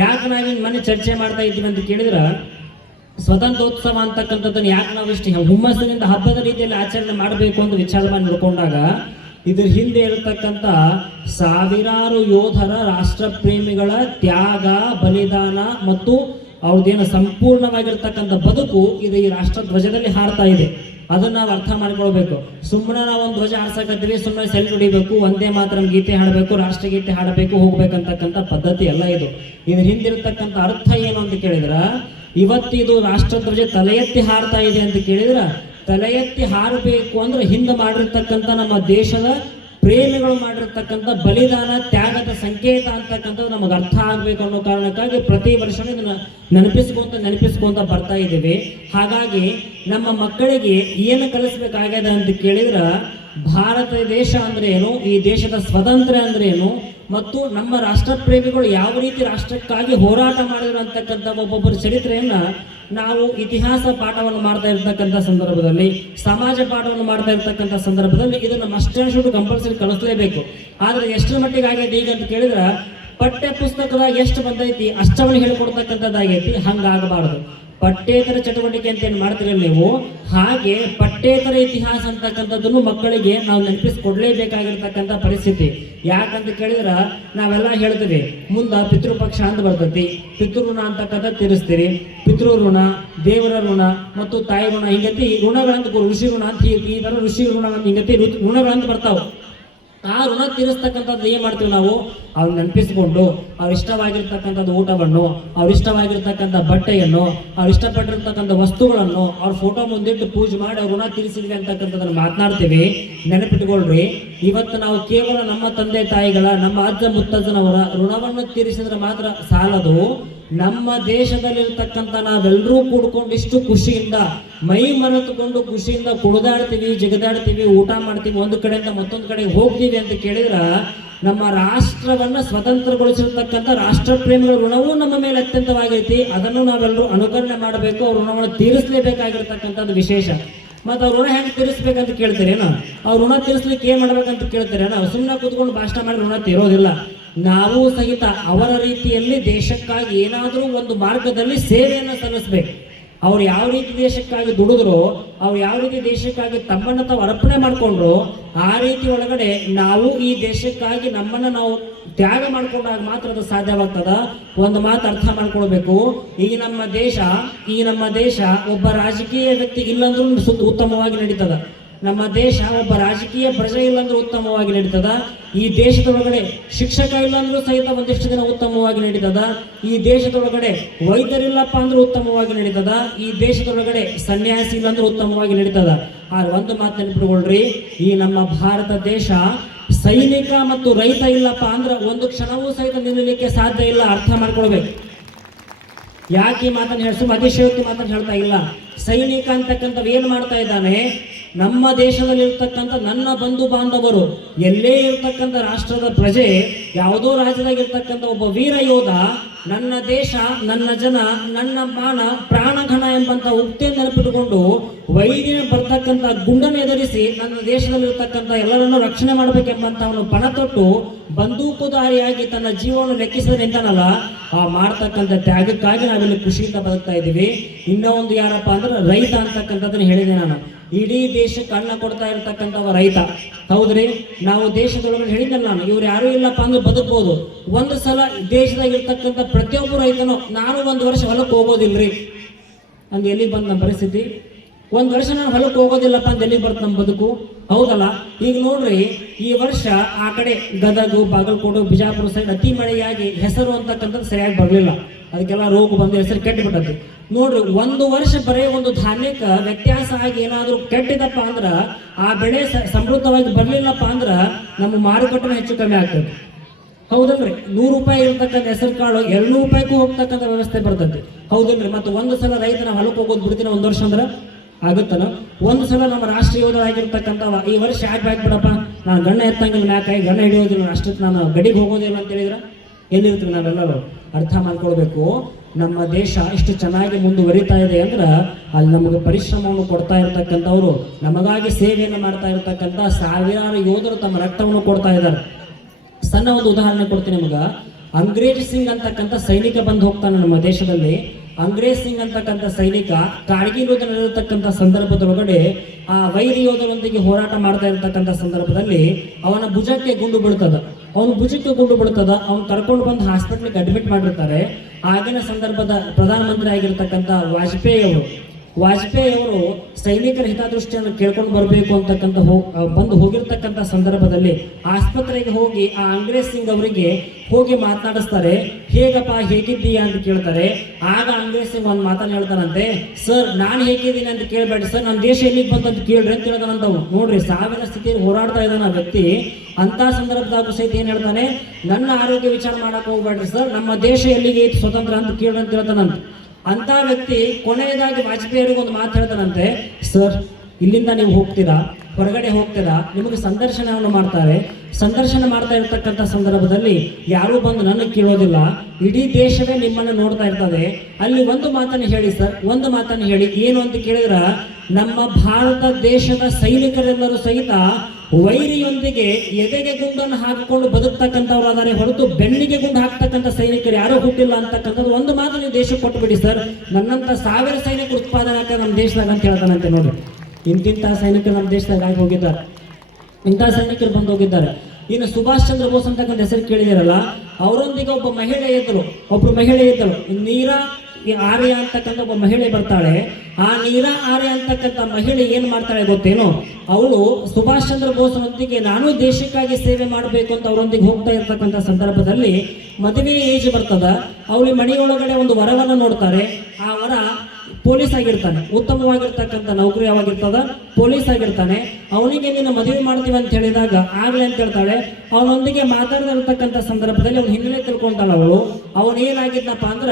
ಯಾಕೆ ನಾವಿನ್ ಮನೆ ಚರ್ಚೆ ಮಾಡ್ತಾ ಇದ್ದೀವಿ ಅಂತ ಕೇಳಿದ್ರೆ, ಸ್ವತಂತ್ರೋತ್ಸವ ಅಂತಕ್ಕಂಥದ್ದನ್ನು ಯಾಕೆ ನಾವು ಇಷ್ಟು ಹುಮ್ಮಸ್ಸಿನಿಂದ ಹಬ್ಬದ ರೀತಿಯಲ್ಲಿ ಆಚರಣೆ ಮಾಡಬೇಕು ಅಂತ ವಿಚಾರ ಮಾಡಿ ನೋಡ್ಕೊಂಡಾಗ ಇದ್ರ ಹಿಂದೆ ಇರತಕ್ಕಂಥ ಸಾವಿರಾರು ಯೋಧರ ರಾಷ್ಟ್ರ ಪ್ರೇಮಿಗಳ ತ್ಯಾಗ, ಬಲಿದಾನ ಮತ್ತು ಅವ್ರದ್ದೇನು ಸಂಪೂರ್ಣವಾಗಿರ್ತಕ್ಕಂಥ ಬದುಕು ಇದು ಈ ರಾಷ್ಟ್ರ ಧ್ವಜದಲ್ಲಿ ಹಾರ್ತಾ ಇದೆ. ಅದನ್ನ ನಾವು ಅರ್ಥ ಮಾಡ್ಕೊಳ್ಬೇಕು. ಸುಮ್ಮನೆ ನಾವು ಒಂದು ಧ್ವಜ ಹಾರ್ಸಕತ್ತೀವಿ, ಸುಮ್ಮನೆ ಸೆಲ್ಫ್ ಹೊಡಿಬೇಕು, ಒಂದೇ ಮಾತ್ರ ಗೀತೆ ಹಾಡಬೇಕು, ರಾಷ್ಟ್ರಗೀತೆ ಹಾಡಬೇಕು, ಹೋಗ್ಬೇಕಂತಕ್ಕಂಥ ಪದ್ಧತಿ ಎಲ್ಲ ಇದು. ಇದ್ರ ಹಿಂದಿರತಕ್ಕಂಥ ಅರ್ಥ ಏನು ಅಂತ ಕೇಳಿದ್ರ, ಇವತ್ತಿದು ರಾಷ್ಟ್ರಧ್ವಜ ತಲೆ ಎತ್ತಿ ಹಾರ್ತಾ ಇದೆ ಅಂತ ಕೇಳಿದ್ರ, ತಲೆ ಎತ್ತಿ ಹಾರಬೇಕು ಅಂದ್ರೆ ಹಿಂದೆ ಮಾಡಿರ್ತಕ್ಕಂಥ ನಮ್ಮ ದೇಶದ ಪ್ರೇಮಿಗಳು ಮಾಡಿರ್ತಕ್ಕಂಥ ಬಲಿದಾನ, ತ್ಯಾಗದ ಸಂಕೇತ ಅಂತಕ್ಕಂಥದ್ದು ನಮಗೆ ಅರ್ಥ ಆಗ್ಬೇಕು ಅನ್ನೋ ಕಾರಣಕ್ಕಾಗಿ ಪ್ರತಿ ವರ್ಷ ಇದನ್ನ ನೆನಪಿಸ್ಕೊಂತ ಬರ್ತಾ ಇದ್ದೀವಿ. ಹಾಗಾಗಿ ನಮ್ಮ ಮಕ್ಕಳಿಗೆ ಏನು ಕಲಿಸ್ಬೇಕಾಗ್ಯದ ಅಂತ ಕೇಳಿದ್ರ, ಭಾರತ ದೇಶ ಅಂದ್ರೆ ಏನು, ಈ ದೇಶದ ಸ್ವಾತಂತ್ರ್ಯ ಅಂದ್ರೆ ಏನು, ಮತ್ತು ನಮ್ಮ ರಾಷ್ಟ್ರ ಪ್ರೇಮಿಗಳು ಯಾವ ರೀತಿ ರಾಷ್ಟ್ರಕ್ಕಾಗಿ ಹೋರಾಟ ಮಾಡಿದ್ರು ಅಂತಕ್ಕಂಥ ಒಬ್ಬೊಬ್ಬರ ಚರಿತ್ರೆಯನ್ನ ನಾವು ಇತಿಹಾಸ ಪಾಠವನ್ನು ಮಾಡ್ತಾ ಇರ್ತಕ್ಕಂಥ ಸಂದರ್ಭದಲ್ಲಿ, ಸಮಾಜ ಪಾಠವನ್ನು ಮಾಡ್ತಾ ಇರ್ತಕ್ಕಂಥ ಸಂದರ್ಭದಲ್ಲಿ ಇದನ್ನು ಮಸ್ಟ್ ಅಂಡ್ ಶುಡ್ ಕಂಪಲ್ಸರಿ ಕಲಿಸಲೇಬೇಕು. ಆದ್ರೆ ಎಷ್ಟರ ಮಟ್ಟಿಗೆ ಆಗೈತಿ ಈಗ ಅಂತ ಕೇಳಿದ್ರ, ಪಠ್ಯ ಪುಸ್ತಕದಾಗ ಎಷ್ಟು ಬಂದೈತಿ ಅಷ್ಟವನ್ನು ಹೇಳ್ಕೊಡ್ತಕ್ಕಂಥದ್ದಾಗೈತಿ. ಹಂಗಾಗಬಾರದು. ಪಠ್ಯೇತರ ಚಟುವಟಿಕೆ ಅಂತ ಏನು ಮಾಡ್ತೀರಲ್ಲ ನೀವು, ಹಾಗೆ ಪಠ್ಯೇತರ ಇತಿಹಾಸ ಅಂತಕ್ಕಂಥದ್ದನ್ನು ಮಕ್ಕಳಿಗೆ ನಾವು ನೆನಪಿಸ್ಕೊಡ್ಲೇಬೇಕಾಗಿರ್ತಕ್ಕಂಥ ಪರಿಸ್ಥಿತಿ. ಯಾಕಂತ ಕೇಳಿದ್ರ, ನಾವೆಲ್ಲ ಹೇಳ್ತೀವಿ ಮುಂದೆ ಪಿತೃಪಕ್ಷ ಅಂತ ಬರ್ತೈತಿ, ಪಿತೃಋಣ ಅಂತಕ್ಕಂಥ ತೀರಿಸ್ತೀರಿ, ಪಿತೃ ಋಣ, ದೇವರ ಋಣ ಮತ್ತು ತಾಯಿ ಋಣ, ಹಿಂಗತಿ ಋಣಗಳಂತ ಋಷಿ ಋಣ ಅಂತ ಈ ತರ ಋಷಿ ಋಣ ಅಂತ ಹಿಂಗತಿ ಋಣಗಳಂತ ಬರ್ತಾವ. ಆ ಋಣ ತೀರಿಸ್ತಕ್ಕಂಥದ್ದು ಏನ್ ಮಾಡ್ತೀವಿ ನಾವು, ಅವ್ರು ನೆನಪಿಸ್ಕೊಂಡು ಅವ್ರ ಇಷ್ಟವಾಗಿರ್ತಕ್ಕಂಥದ್ದು ಊಟವನ್ನು, ಅವ್ರ ಇಷ್ಟವಾಗಿರ್ತಕ್ಕಂಥ ಬಟ್ಟೆಯನ್ನು, ಅವ್ರು ಇಷ್ಟಪಟ್ಟಿರ್ತಕ್ಕಂಥ ವಸ್ತುಗಳನ್ನು ಅವ್ರ ಫೋಟೋ ಮುಂದಿಟ್ಟು ಪೂಜೆ ಮಾಡಿ ಅವ್ರ ಋಣ ತೀರಿಸಿದ್ವಿ ಅಂತಕ್ಕಂಥದ್ದನ್ನು ಮಾತನಾಡ್ತೀವಿ. ನೆನಪಿಟ್ಕೊಳ್ರಿ, ಇವತ್ತು ನಾವು ಕೇವಲ ನಮ್ಮ ತಂದೆ ತಾಯಿಗಳ, ನಮ್ಮ ಅಜ್ಜ ಮುತ್ತಜ್ಜನವರ ಋಣವನ್ನು ತೀರಿಸಿದ್ರೆ ಮಾತ್ರ ಸಾಲದು. ನಮ್ಮ ದೇಶದಲ್ಲಿರ್ತಕ್ಕಂಥ ನಾವೆಲ್ಲರೂ ಕೂಡ್ಕೊಂಡು ಇಷ್ಟು ಖುಷಿಯಿಂದ ಮೈ ಮರೆತುಕೊಂಡು ಖುಷಿಯಿಂದ ಕುಣಿದಾಡ್ತೀವಿ, ಜಿಗದಾಡ್ತೀವಿ, ಊಟ ಮಾಡ್ತೀವಿ, ಒಂದು ಕಡೆಯಿಂದ ಮತ್ತೊಂದು ಕಡೆ ಹೋಗ್ತೀವಿ ಅಂತ ಕೇಳಿದ್ರ, ನಮ್ಮ ರಾಷ್ಟ್ರವನ್ನ ಸ್ವತಂತ್ರಗೊಳಿಸಿರ್ತಕ್ಕಂಥ ರಾಷ್ಟ್ರ ಪ್ರೇಮಿಗಳ ಋಣವೂ ನಮ್ಮ ಮೇಲೆ ಅತ್ಯಂತವಾಗೈತಿ. ಅದನ್ನು ನಾವೆಲ್ಲರೂ ಅನುಕರಣೆ ಮಾಡಬೇಕು. ಅವ್ರ ಋಣವನ್ನು ತೀರಿಸಲೇಬೇಕಾಗಿರ್ತಕ್ಕಂಥದ್ದು ವಿಶೇಷ. ಮತ್ತು ಅವ್ರ ಋಣ ಹೆಂಗೆ ತೀರಿಸ್ಬೇಕಂತ ಕೇಳ್ತೀರೇನೋ, ಅವ್ರ ಋಣ ತೀರಿಸ್ಲಿಕ್ಕೆ ಏನ್ ಮಾಡ್ಬೇಕಂತ ಕೇಳ್ತೀರೇನೋ, ಸುಮ್ಮನೆ ಕೂತ್ಕೊಂಡು ಭಾಷಣ ಮಾಡಿ ಋಣ ತೀರೋದಿಲ್ಲ. ನಾವು ಸಹಿತ ಅವರ ರೀತಿಯಲ್ಲಿ ದೇಶಕ್ಕಾಗಿ ಏನಾದರೂ ಒಂದು ಮಾರ್ಗದಲ್ಲಿ ಸೇವೆಯನ್ನು ಸಲ್ಲಿಸ್ಬೇಕು. ಅವ್ರು ಯಾವ ರೀತಿ ದೇಶಕ್ಕಾಗಿ ದುಡಿದ್ರು, ಅವ್ರು ಯಾವ ರೀತಿ ದೇಶಕ್ಕಾಗಿ ತಮ್ಮನ್ನು ತಾವು ಅರ್ಪಣೆ ಮಾಡಿಕೊಂಡ್ರು, ಆ ರೀತಿ ಒಳಗಡೆ ನಾವು ಈ ದೇಶಕ್ಕಾಗಿ ನಮ್ಮನ್ನು ನಾವು ತ್ಯಾಗ ಮಾಡ್ಕೊಂಡಾಗ ಮಾತ್ರ ಅದು ಸಾಧ್ಯವಾಗ್ತದ. ಒಂದು ಮಾತು ಅರ್ಥ ಮಾಡ್ಕೊಳ್ಬೇಕು, ಈ ನಮ್ಮ ದೇಶ ಒಬ್ಬ ರಾಜಕೀಯ ವ್ಯಕ್ತಿ ಇಲ್ಲಂದ್ರೂ ಉತ್ತಮವಾಗಿ ನಡೀತದ. ನಮ್ಮ ದೇಶ ಒಬ್ಬ ರಾಜಕೀಯ ಪ್ರಜೆ ಇಲ್ಲಾಂದ್ರೂ ಉತ್ತಮವಾಗಿ ನಡೀತದ. ಈ ದೇಶದೊಳಗಡೆ ಶಿಕ್ಷಕ ಇಲ್ಲಾಂದ್ರೂ ಸಹಿತ ಒಂದಿಷ್ಟು ದಿನ ಉತ್ತಮವಾಗಿ ನಡೀತದ. ಈ ದೇಶದೊಳಗಡೆ ವೈದ್ಯರಿಲ್ಲಪ್ಪ ಅಂದ್ರೂ ಉತ್ತಮವಾಗಿ ನಡೀತದ. ಈ ದೇಶದೊಳಗಡೆ ಸನ್ಯಾಸಿ ಇಲ್ಲಾಂದ್ರೂ ಉತ್ತಮವಾಗಿ ನಡೀತದ. ಆದ್ರೆ ಒಂದು ಮಾತು ನೆನಪಿಟ್ಕೊಳ್ರಿ, ಈ ನಮ್ಮ ಭಾರತ ದೇಶ ಸೈನಿಕ ಮತ್ತು ರೈತ ಇಲ್ಲಪ್ಪ ಅಂದ್ರೆ ಒಂದು ಕ್ಷಣವೂ ಸಹಿತ ನಿಲ್ಲಲಿಕ್ಕೆ ಸಾಧ್ಯ ಇಲ್ಲ. ಅರ್ಥ ಮಾಡ್ಕೊಳ್ಬೇಕು. ಯಾಕೆ ಈ ಮಾತನ್ನು ಹೇಳ್ಸು ಅತಿಶಯೋಕ್ತಿ ಮಾತನ್ನು ಹೇಳ್ತಾ ಇಲ್ಲ. ಸೈನಿಕ ಅಂತಕ್ಕಂಥದ್ದು ಏನು ಮಾಡ್ತಾ ಇದ್ದಾನೆ, ನಮ್ಮ ದೇಶದಲ್ಲಿ ಇರ್ತಕ್ಕಂಥ ನನ್ನ ಬಂಧು ಬಾಂಧವರು, ಎಲ್ಲೇ ಇರ್ತಕ್ಕಂಥ ರಾಷ್ಟ್ರದ ಪ್ರಜೆ, ಯಾವುದೋ ರಾಜ್ಯದಾಗಿರ್ತಕ್ಕಂಥ ಒಬ್ಬ ವೀರ ಯೋಧ, ನನ್ನ ದೇಶ, ನನ್ನ ಜನ, ನನ್ನ ಮಾನ ಪ್ರಾಣಘನ ಎಂಬಂತ ಉಕ್ತಿಯನ್ನು ನೆನಪಿಟ್ಟುಕೊಂಡು ವೈದ್ಯನ ಬರ್ತಕ್ಕಂಥ ಗುಂಡನ್ನು ಎದುರಿಸಿ ನನ್ನ ದೇಶದಲ್ಲಿರ್ತಕ್ಕಂಥ ಎಲ್ಲರನ್ನೂ ರಕ್ಷಣೆ ಮಾಡಬೇಕೆಂಬಂತ ಅವನು ಪಣ ತೊಟ್ಟು ಬಂದೂಕುದಾರಿಯಾಗಿ ತನ್ನ ಜೀವವನ್ನು ಲೆಕ್ಕಿಸದೆ ನಿಂತಾನಲ್ಲ, ಆ ಮಾಡ್ತಕ್ಕಂಥ ತ್ಯಾಗಕ್ಕಾಗಿ ನಾವಿಲ್ಲಿ ಖುಷಿಯಿಂದ ಬದುಕ್ತಾ ಇದ್ದೀವಿ. ಇನ್ನೂ ಒಂದು ಯಾರಪ್ಪ ಅಂದ್ರೆ ರೈತ ಅಂತಕ್ಕಂಥದ್ದನ್ನು ಹೇಳಿದೆ ನಾನು. ಇಡೀ ದೇಶಕ್ಕೆ ಅನ್ನ ಕೊಡ್ತಾ ಇರ್ತಕ್ಕಂಥವ ರೈತ. ಹೌದ್ರಿ, ನಾವು ದೇಶದೊಳಗಡೆ ಹೇಳಿದ್ದೆ ನಾನು, ಇವ್ರು ಯಾರು ಇಲ್ಲಪ್ಪ ಅಂದ್ರೆ ಬದುಕ್ಬೋದು. ಒಂದು ಸಲ ದೇಶದಾಗಿರ್ತಕ್ಕಂಥ ಪ್ರತಿಯೊಬ್ಬ ರೈತನು ನಾನು ಒಂದು ವರ್ಷ ಹೊಲಕ್ಕೆ ಹೋಗೋದಿಲ್ರಿ ಅಂದ್ ಎಲ್ಲಿಗೆ ಬಂದ ನಮ್ಮ ಪರಿಸ್ಥಿತಿ. ಒಂದು ವರ್ಷ ನಾನು ಹೊಲಕ್ಕೆ ಹೋಗೋದಿಲ್ಲಪ್ಪ ಅಂತ ಎಲ್ಲಿಗೆ ಬರ್ತದೆ ನಮ್ಮ ಬದುಕು, ಹೌದಲ್ಲ? ಈಗ ನೋಡ್ರಿ, ಈ ವರ್ಷ ಆ ಕಡೆ ಗದಗ, ಬಾಗಲಕೋಟೆ, ಬಿಜಾಪುರ ಸೈಡ್ ಅತಿ ಮಳೆಯಾಗಿ ಹೆಸರು ಅಂತಕ್ಕಂಥದ್ದು ಸರಿಯಾಗಿ ಬರಲಿಲ್ಲ. ಅದಕ್ಕೆಲ್ಲ ರೋಗ ಬಂದು ಹೆಸರು ಕೆಟ್ಟಬಿಟ್ಟದ್ದು. ನೋಡ್ರಿ, ಒಂದು ವರ್ಷ ಬರೀ ಒಂದು ಧಾನ್ಯಕ್ಕೆ ವ್ಯತ್ಯಾಸ ಆಗಿ ಏನಾದರೂ ಕೆಟ್ಟಿದಪ್ಪ ಅಂದ್ರ, ಆ ಬೆಳೆ ಸಮೃದ್ಧವಾಗಿ ಬರ್ಲಿಲ್ಲಪ್ಪ ಅಂದ್ರ ನಮ್ಮ ಮಾರುಕಟ್ಟೆ ಹೆಚ್ಚು ಕಮ್ಮಿ ಆಗ್ತದೆ. ಹೌದಲ್ರಿ? 100 ರೂಪಾಯಿ ಇರ್ತಕ್ಕಂಥ ಹೆಸರು ಕಾಳು 200 ರೂಪಾಯಿಗೂ ಹೋಗ್ತಕ್ಕಂಥ ವ್ಯವಸ್ಥೆ ಬರ್ತೈತಿ. ಹೌದಲ್ರಿ? ಮತ್ತು ಒಂದು ಸಲ ರೈತನ ಹೊಲಕ್ಕೆ ಹೋಗೋದು ಬಿಡ್ತೀನಿ ಒಂದು ವರ್ಷ ಅಂದ್ರೆ ಆಗುತ್ತಲ್ಲ. ಒಂದು ಸಲ ನಮ್ಮ ರಾಷ್ಟ್ರೀಯ ಯೋಧರಾಗಿರ್ತಕ್ಕಂಥವ ಈ ವರ್ಷ ಯಾಕೆ ಬ್ಯಾಕ್ ಬಿಡಪ್ಪ, ನಾನು ಗಣ್ಣ ಎತ್ತಂಗಿಲ್ಲ, ಮ್ಯಾಕಾಯಿ ಗಣ್ಣ ಹಿಡಿಯೋದಿಲ್ಲ, ಅಷ್ಟಕ್ಕೆ ನಾನು ಗಡಿಗೆ ಹೋಗೋದಿಲ್ಲ ಅಂತ ಹೇಳಿದ್ರೆ ಎಲ್ಲಿರ್ತೀವಿ ನಾವೆಲ್ಲರೂ ಅರ್ಥ ಮಾಡ್ಕೊಳ್ಬೇಕು. ನಮ್ಮ ದೇಶ ಇಷ್ಟು ಚೆನ್ನಾಗಿ ಮುಂದುವರಿತಾ ಇದೆ ಅಂದ್ರೆ ಅಲ್ಲಿ ನಮಗೆ ಪರಿಶ್ರಮವನ್ನು ಕೊಡ್ತಾ ಇರ್ತಕ್ಕಂಥವ್ರು, ನಮಗಾಗಿ ಸೇವೆಯನ್ನು ಮಾಡ್ತಾ ಇರ್ತಕ್ಕಂಥ ಸಾವಿರಾರು ಯೋಧರು ತಮ್ಮ ರಕ್ತವನ್ನು ಕೊಡ್ತಾ ಇದ್ದಾರೆ. ಸಣ್ಣ ಒಂದು ಉದಾಹರಣೆ ಕೊಡ್ತೀನಿ ನಿಮಗೆ. ಅಂಗ್ರೇಜ್ ಸಿಂಗ್ ಅಂತಕ್ಕಂಥ ಸೈನಿಕ ಬಂದು ಹೋಗ್ತಾನೆ ನಮ್ಮ ದೇಶದಲ್ಲಿ. ಅಂಗ್ರೇಜ್ ಸಿಂಗ್ ಅಂತಕ್ಕಂಥ ಸೈನಿಕ ಕಾರ್ಗಿಲ್ ಯುದ್ಧ ನಡೆದಿರ್ತಕ್ಕಂಥ ಸಂದರ್ಭದೊಳಗಡೆ ಆ ವೈರಿ ಯೋಧರೊಂದಿಗೆ ಹೋರಾಟ ಮಾಡ್ತಾ ಇರತಕ್ಕಂಥ ಸಂದರ್ಭದಲ್ಲಿ ಅವನ ಭುಜಕ್ಕೆ ಗುಂಡು ಬೀಳ್ತದ. ಅವನು ಭುಜಕ್ಕೆ ಗುಂಡು ಬೀಳ್ತದ. ಅವ್ನು ಕರ್ಕೊಂಡು ಬಂದು ಹಾಸ್ಪಿಟ್ಲಿಗೆ ಅಡ್ಮಿಟ್ ಮಾಡಿರ್ತಾರೆ. ಆಗಿನ ಸಂದರ್ಭದ ಪ್ರಧಾನಮಂತ್ರಿ ಆಗಿರ್ತಕ್ಕಂಥ ವಾಜಪೇಯಿ ಅವರು ಸೈನಿಕರ ಹಿತದೃಷ್ಟಿಯನ್ನು ಕೇಳ್ಕೊಂಡು ಬರಬೇಕು ಅಂತಕ್ಕಂಥ ಬಂದು ಹೋಗಿರ್ತಕ್ಕಂಥ ಸಂದರ್ಭದಲ್ಲಿ ಆಸ್ಪತ್ರೆಗೆ ಹೋಗಿ ಆ ಅಂಗ್ರೇಜ್ ಸಿಂಗ್ ಅವರಿಗೆ ಹೋಗಿ ಮಾತನಾಡಿಸ್ತಾರೆ. ಹೇಗಪ್ಪ, ಹೇಗಿದ್ದೀಯಾ ಅಂತ ಕೇಳ್ತಾರೆ. ಆಗ ಅಂಗ್ರೇಜ್ ಸಿಂಗ್ ಒಂದು ಮಾತನ್ನು ಹೇಳ್ತಾನಂತೆ, ಸರ್ ನಾನು ಹೇಗಿದ್ದೀನಿ ಅಂತ ಕೇಳಬೇಡಿ ಸರ್, ನಮ್ಮ ದೇಶ ಎಲ್ಲಿಗೆ ಬಂತಂತ ಕೇಳ್ರಿ ಅಂತ ಹೇಳ್ತಾನಂತವು. ನೋಡ್ರಿ, ಸಾವಿನ ಸ್ಥಿತಿಯಲ್ಲಿ ಹೋರಾಡ್ತಾ ಇದ್ದಾನೆ ಆ ವ್ಯಕ್ತಿ. ಅಂತ ಸಂದರ್ಭದಾಗ ಸಹಿತ ಏನ್ ಹೇಳ್ತಾನೆ, ನನ್ನ ಆರೋಗ್ಯ ವಿಚಾರ ಮಾಡಕ್ ಹೋಗ್ಬೇಡ್ರಿ ಸರ್, ನಮ್ಮ ದೇಶ ಎಲ್ಲಿಗೆ ಐತಿ ಸ್ವತಂತ್ರ ಅಂತ ಕೇಳ್ರಿ ಅಂತ ಹೇಳ್ತಾನಂತ. ಅಂತ ವ್ಯಕ್ತಿ ಕೊನೆಯದಾಗಿ ವಾಜಪೇಯಿ ಅವರಿಗೆ ಒಂದು ಮಾತು ಹೇಳ್ತಾನಂತೆ, ಸರ್ ಇಲ್ಲಿಂದ ನೀವು ಹೋಗ್ತೀರಾ, ಹೊರಗಡೆ ಹೋಗ್ತೀರಾ, ನಿಮಗೆ ಸಂದರ್ಶನವನ್ನು ಮಾಡ್ತಾರೆ. ಸಂದರ್ಶನ ಮಾಡ್ತಾ ಇರ್ತಕ್ಕಂಥ ಸಂದರ್ಭದಲ್ಲಿ ಯಾರೂ ಬಂದು ನನಗೆ ಕೇಳೋದಿಲ್ಲ, ಇಡೀ ದೇಶವೇ ನಿಮ್ಮನ್ನು ನೋಡ್ತಾ ಇರ್ತದೆ. ಅಲ್ಲಿ ಒಂದು ಮಾತನ್ನು ಹೇಳಿ ಸರ್, ಒಂದು ಮಾತನ್ನು ಹೇಳಿ. ಏನು ಅಂತ ಕೇಳಿದ್ರ, ನಮ್ಮ ಭಾರತ ದೇಶದ ಸೈನಿಕರೆಲ್ಲರೂ ಸಹಿತ ವೈರಿಯೊಂದಿಗೆ ಎದೆಗೆ ಗುಂಡನ್ನು ಹಾಕಿಕೊಂಡು ಬದುಕ್ತಕ್ಕಂಥವ್ರು ಆದರೆ ಹೊರತು ಬೆನ್ನಿಗೆ ಗುಂಡು ಹಾಕ್ತಕ್ಕಂಥ ಸೈನಿಕರು ಯಾರೂ ಹುಟ್ಟಿಲ್ಲ ಅಂತಕ್ಕಂಥದ್ದು ಒಂದು ಮಾತು ನೀವು ದೇಶಕ್ಕೆ ಕೊಟ್ಟುಬಿಡಿ ಸರ್, ನನ್ನಂಥ 1000 ಸೈನಿಕರು ಉತ್ಪಾದನೆ ಆಗ್ತದೆ ನಮ್ಮ ದೇಶದಾಗ ಅಂತ ಹೇಳ್ತಾನಂತೆ. ನೋಡಿ, ಇಂತಿಂಥ ಸೈನಿಕರು ನಮ್ಮ ದೇಶದಾಗ ಆಗಿ ಹೋಗಿದ್ದಾರೆ, ಇಂಥ ಸೈನಿಕರು ಬಂದು ಹೋಗಿದ್ದಾರೆ. ಇನ್ನು ಸುಭಾಷ್ ಚಂದ್ರ ಬೋಸ್ ಅಂತಕ್ಕಂಥ ಹೆಸರು ಕೇಳಿದಿರಲ್ಲ, ಅವರೊಂದಿಗೆ ಒಬ್ಬ ಮಹಿಳೆ ಇದ್ದಳು, ನೀರಾ ಆರ್ಯ ಅಂತಕ್ಕಂಥ ಒಬ್ಬ ಮಹಿಳೆ ಬರ್ತಾಳೆ. ಆ ನೀರಾ ಆರ್ಯ ಅಂತಕ್ಕಂಥ ಮಹಿಳೆ ಏನ್ ಮಾಡ್ತಾಳೆ ಗೊತ್ತೇನು, ಅವಳು ಸುಭಾಷ್ ಚಂದ್ರ ಬೋಸ್ನೊಂದಿಗೆ ನಾನು ದೇಶಕ್ಕಾಗಿ ಸೇವೆ ಮಾಡಬೇಕು ಅಂತ ಅವರೊಂದಿಗೆ ಹೋಗ್ತಾ ಇರ್ತಕ್ಕಂಥ ಸಂದರ್ಭದಲ್ಲಿ ಮದುವೆ ಏಜ್ ಬರ್ತದ. ಅವಳಿ ಮನೆಯೊಳಗಡೆ ಒಂದು ವರವನ್ನು ನೋಡ್ತಾರೆ. ಆ ವರ ಪೊಲೀಸ್ ಆಗಿರ್ತಾನೆ, ಉತ್ತಮವಾಗಿರ್ತಕ್ಕಂಥ ನೌಕರಿ ಯಾವಾಗಿರ್ತದ, ಪೊಲೀಸ್ ಆಗಿರ್ತಾನೆ. ಅವನಿಗೆ ನೀನು ಮದುವೆ ಮಾಡ್ತೀವಿ ಅಂತ ಹೇಳಿದಾಗ ಆಗ್ಲಿ ಅಂತ ಹೇಳ್ತಾಳೆ. ಅವನೊಂದಿಗೆ ಮಾತಾಡ್ತಾ ಇರ್ತಕ್ಕಂಥ ಸಂದರ್ಭದಲ್ಲಿ ಅವ್ನ ಹಿನ್ನೆಲೆ ತಿಳ್ಕೊಂತಾಳ ಅವಳು. ಅವನೇನಾಗಿದ್ನಪ್ಪ ಅಂದ್ರ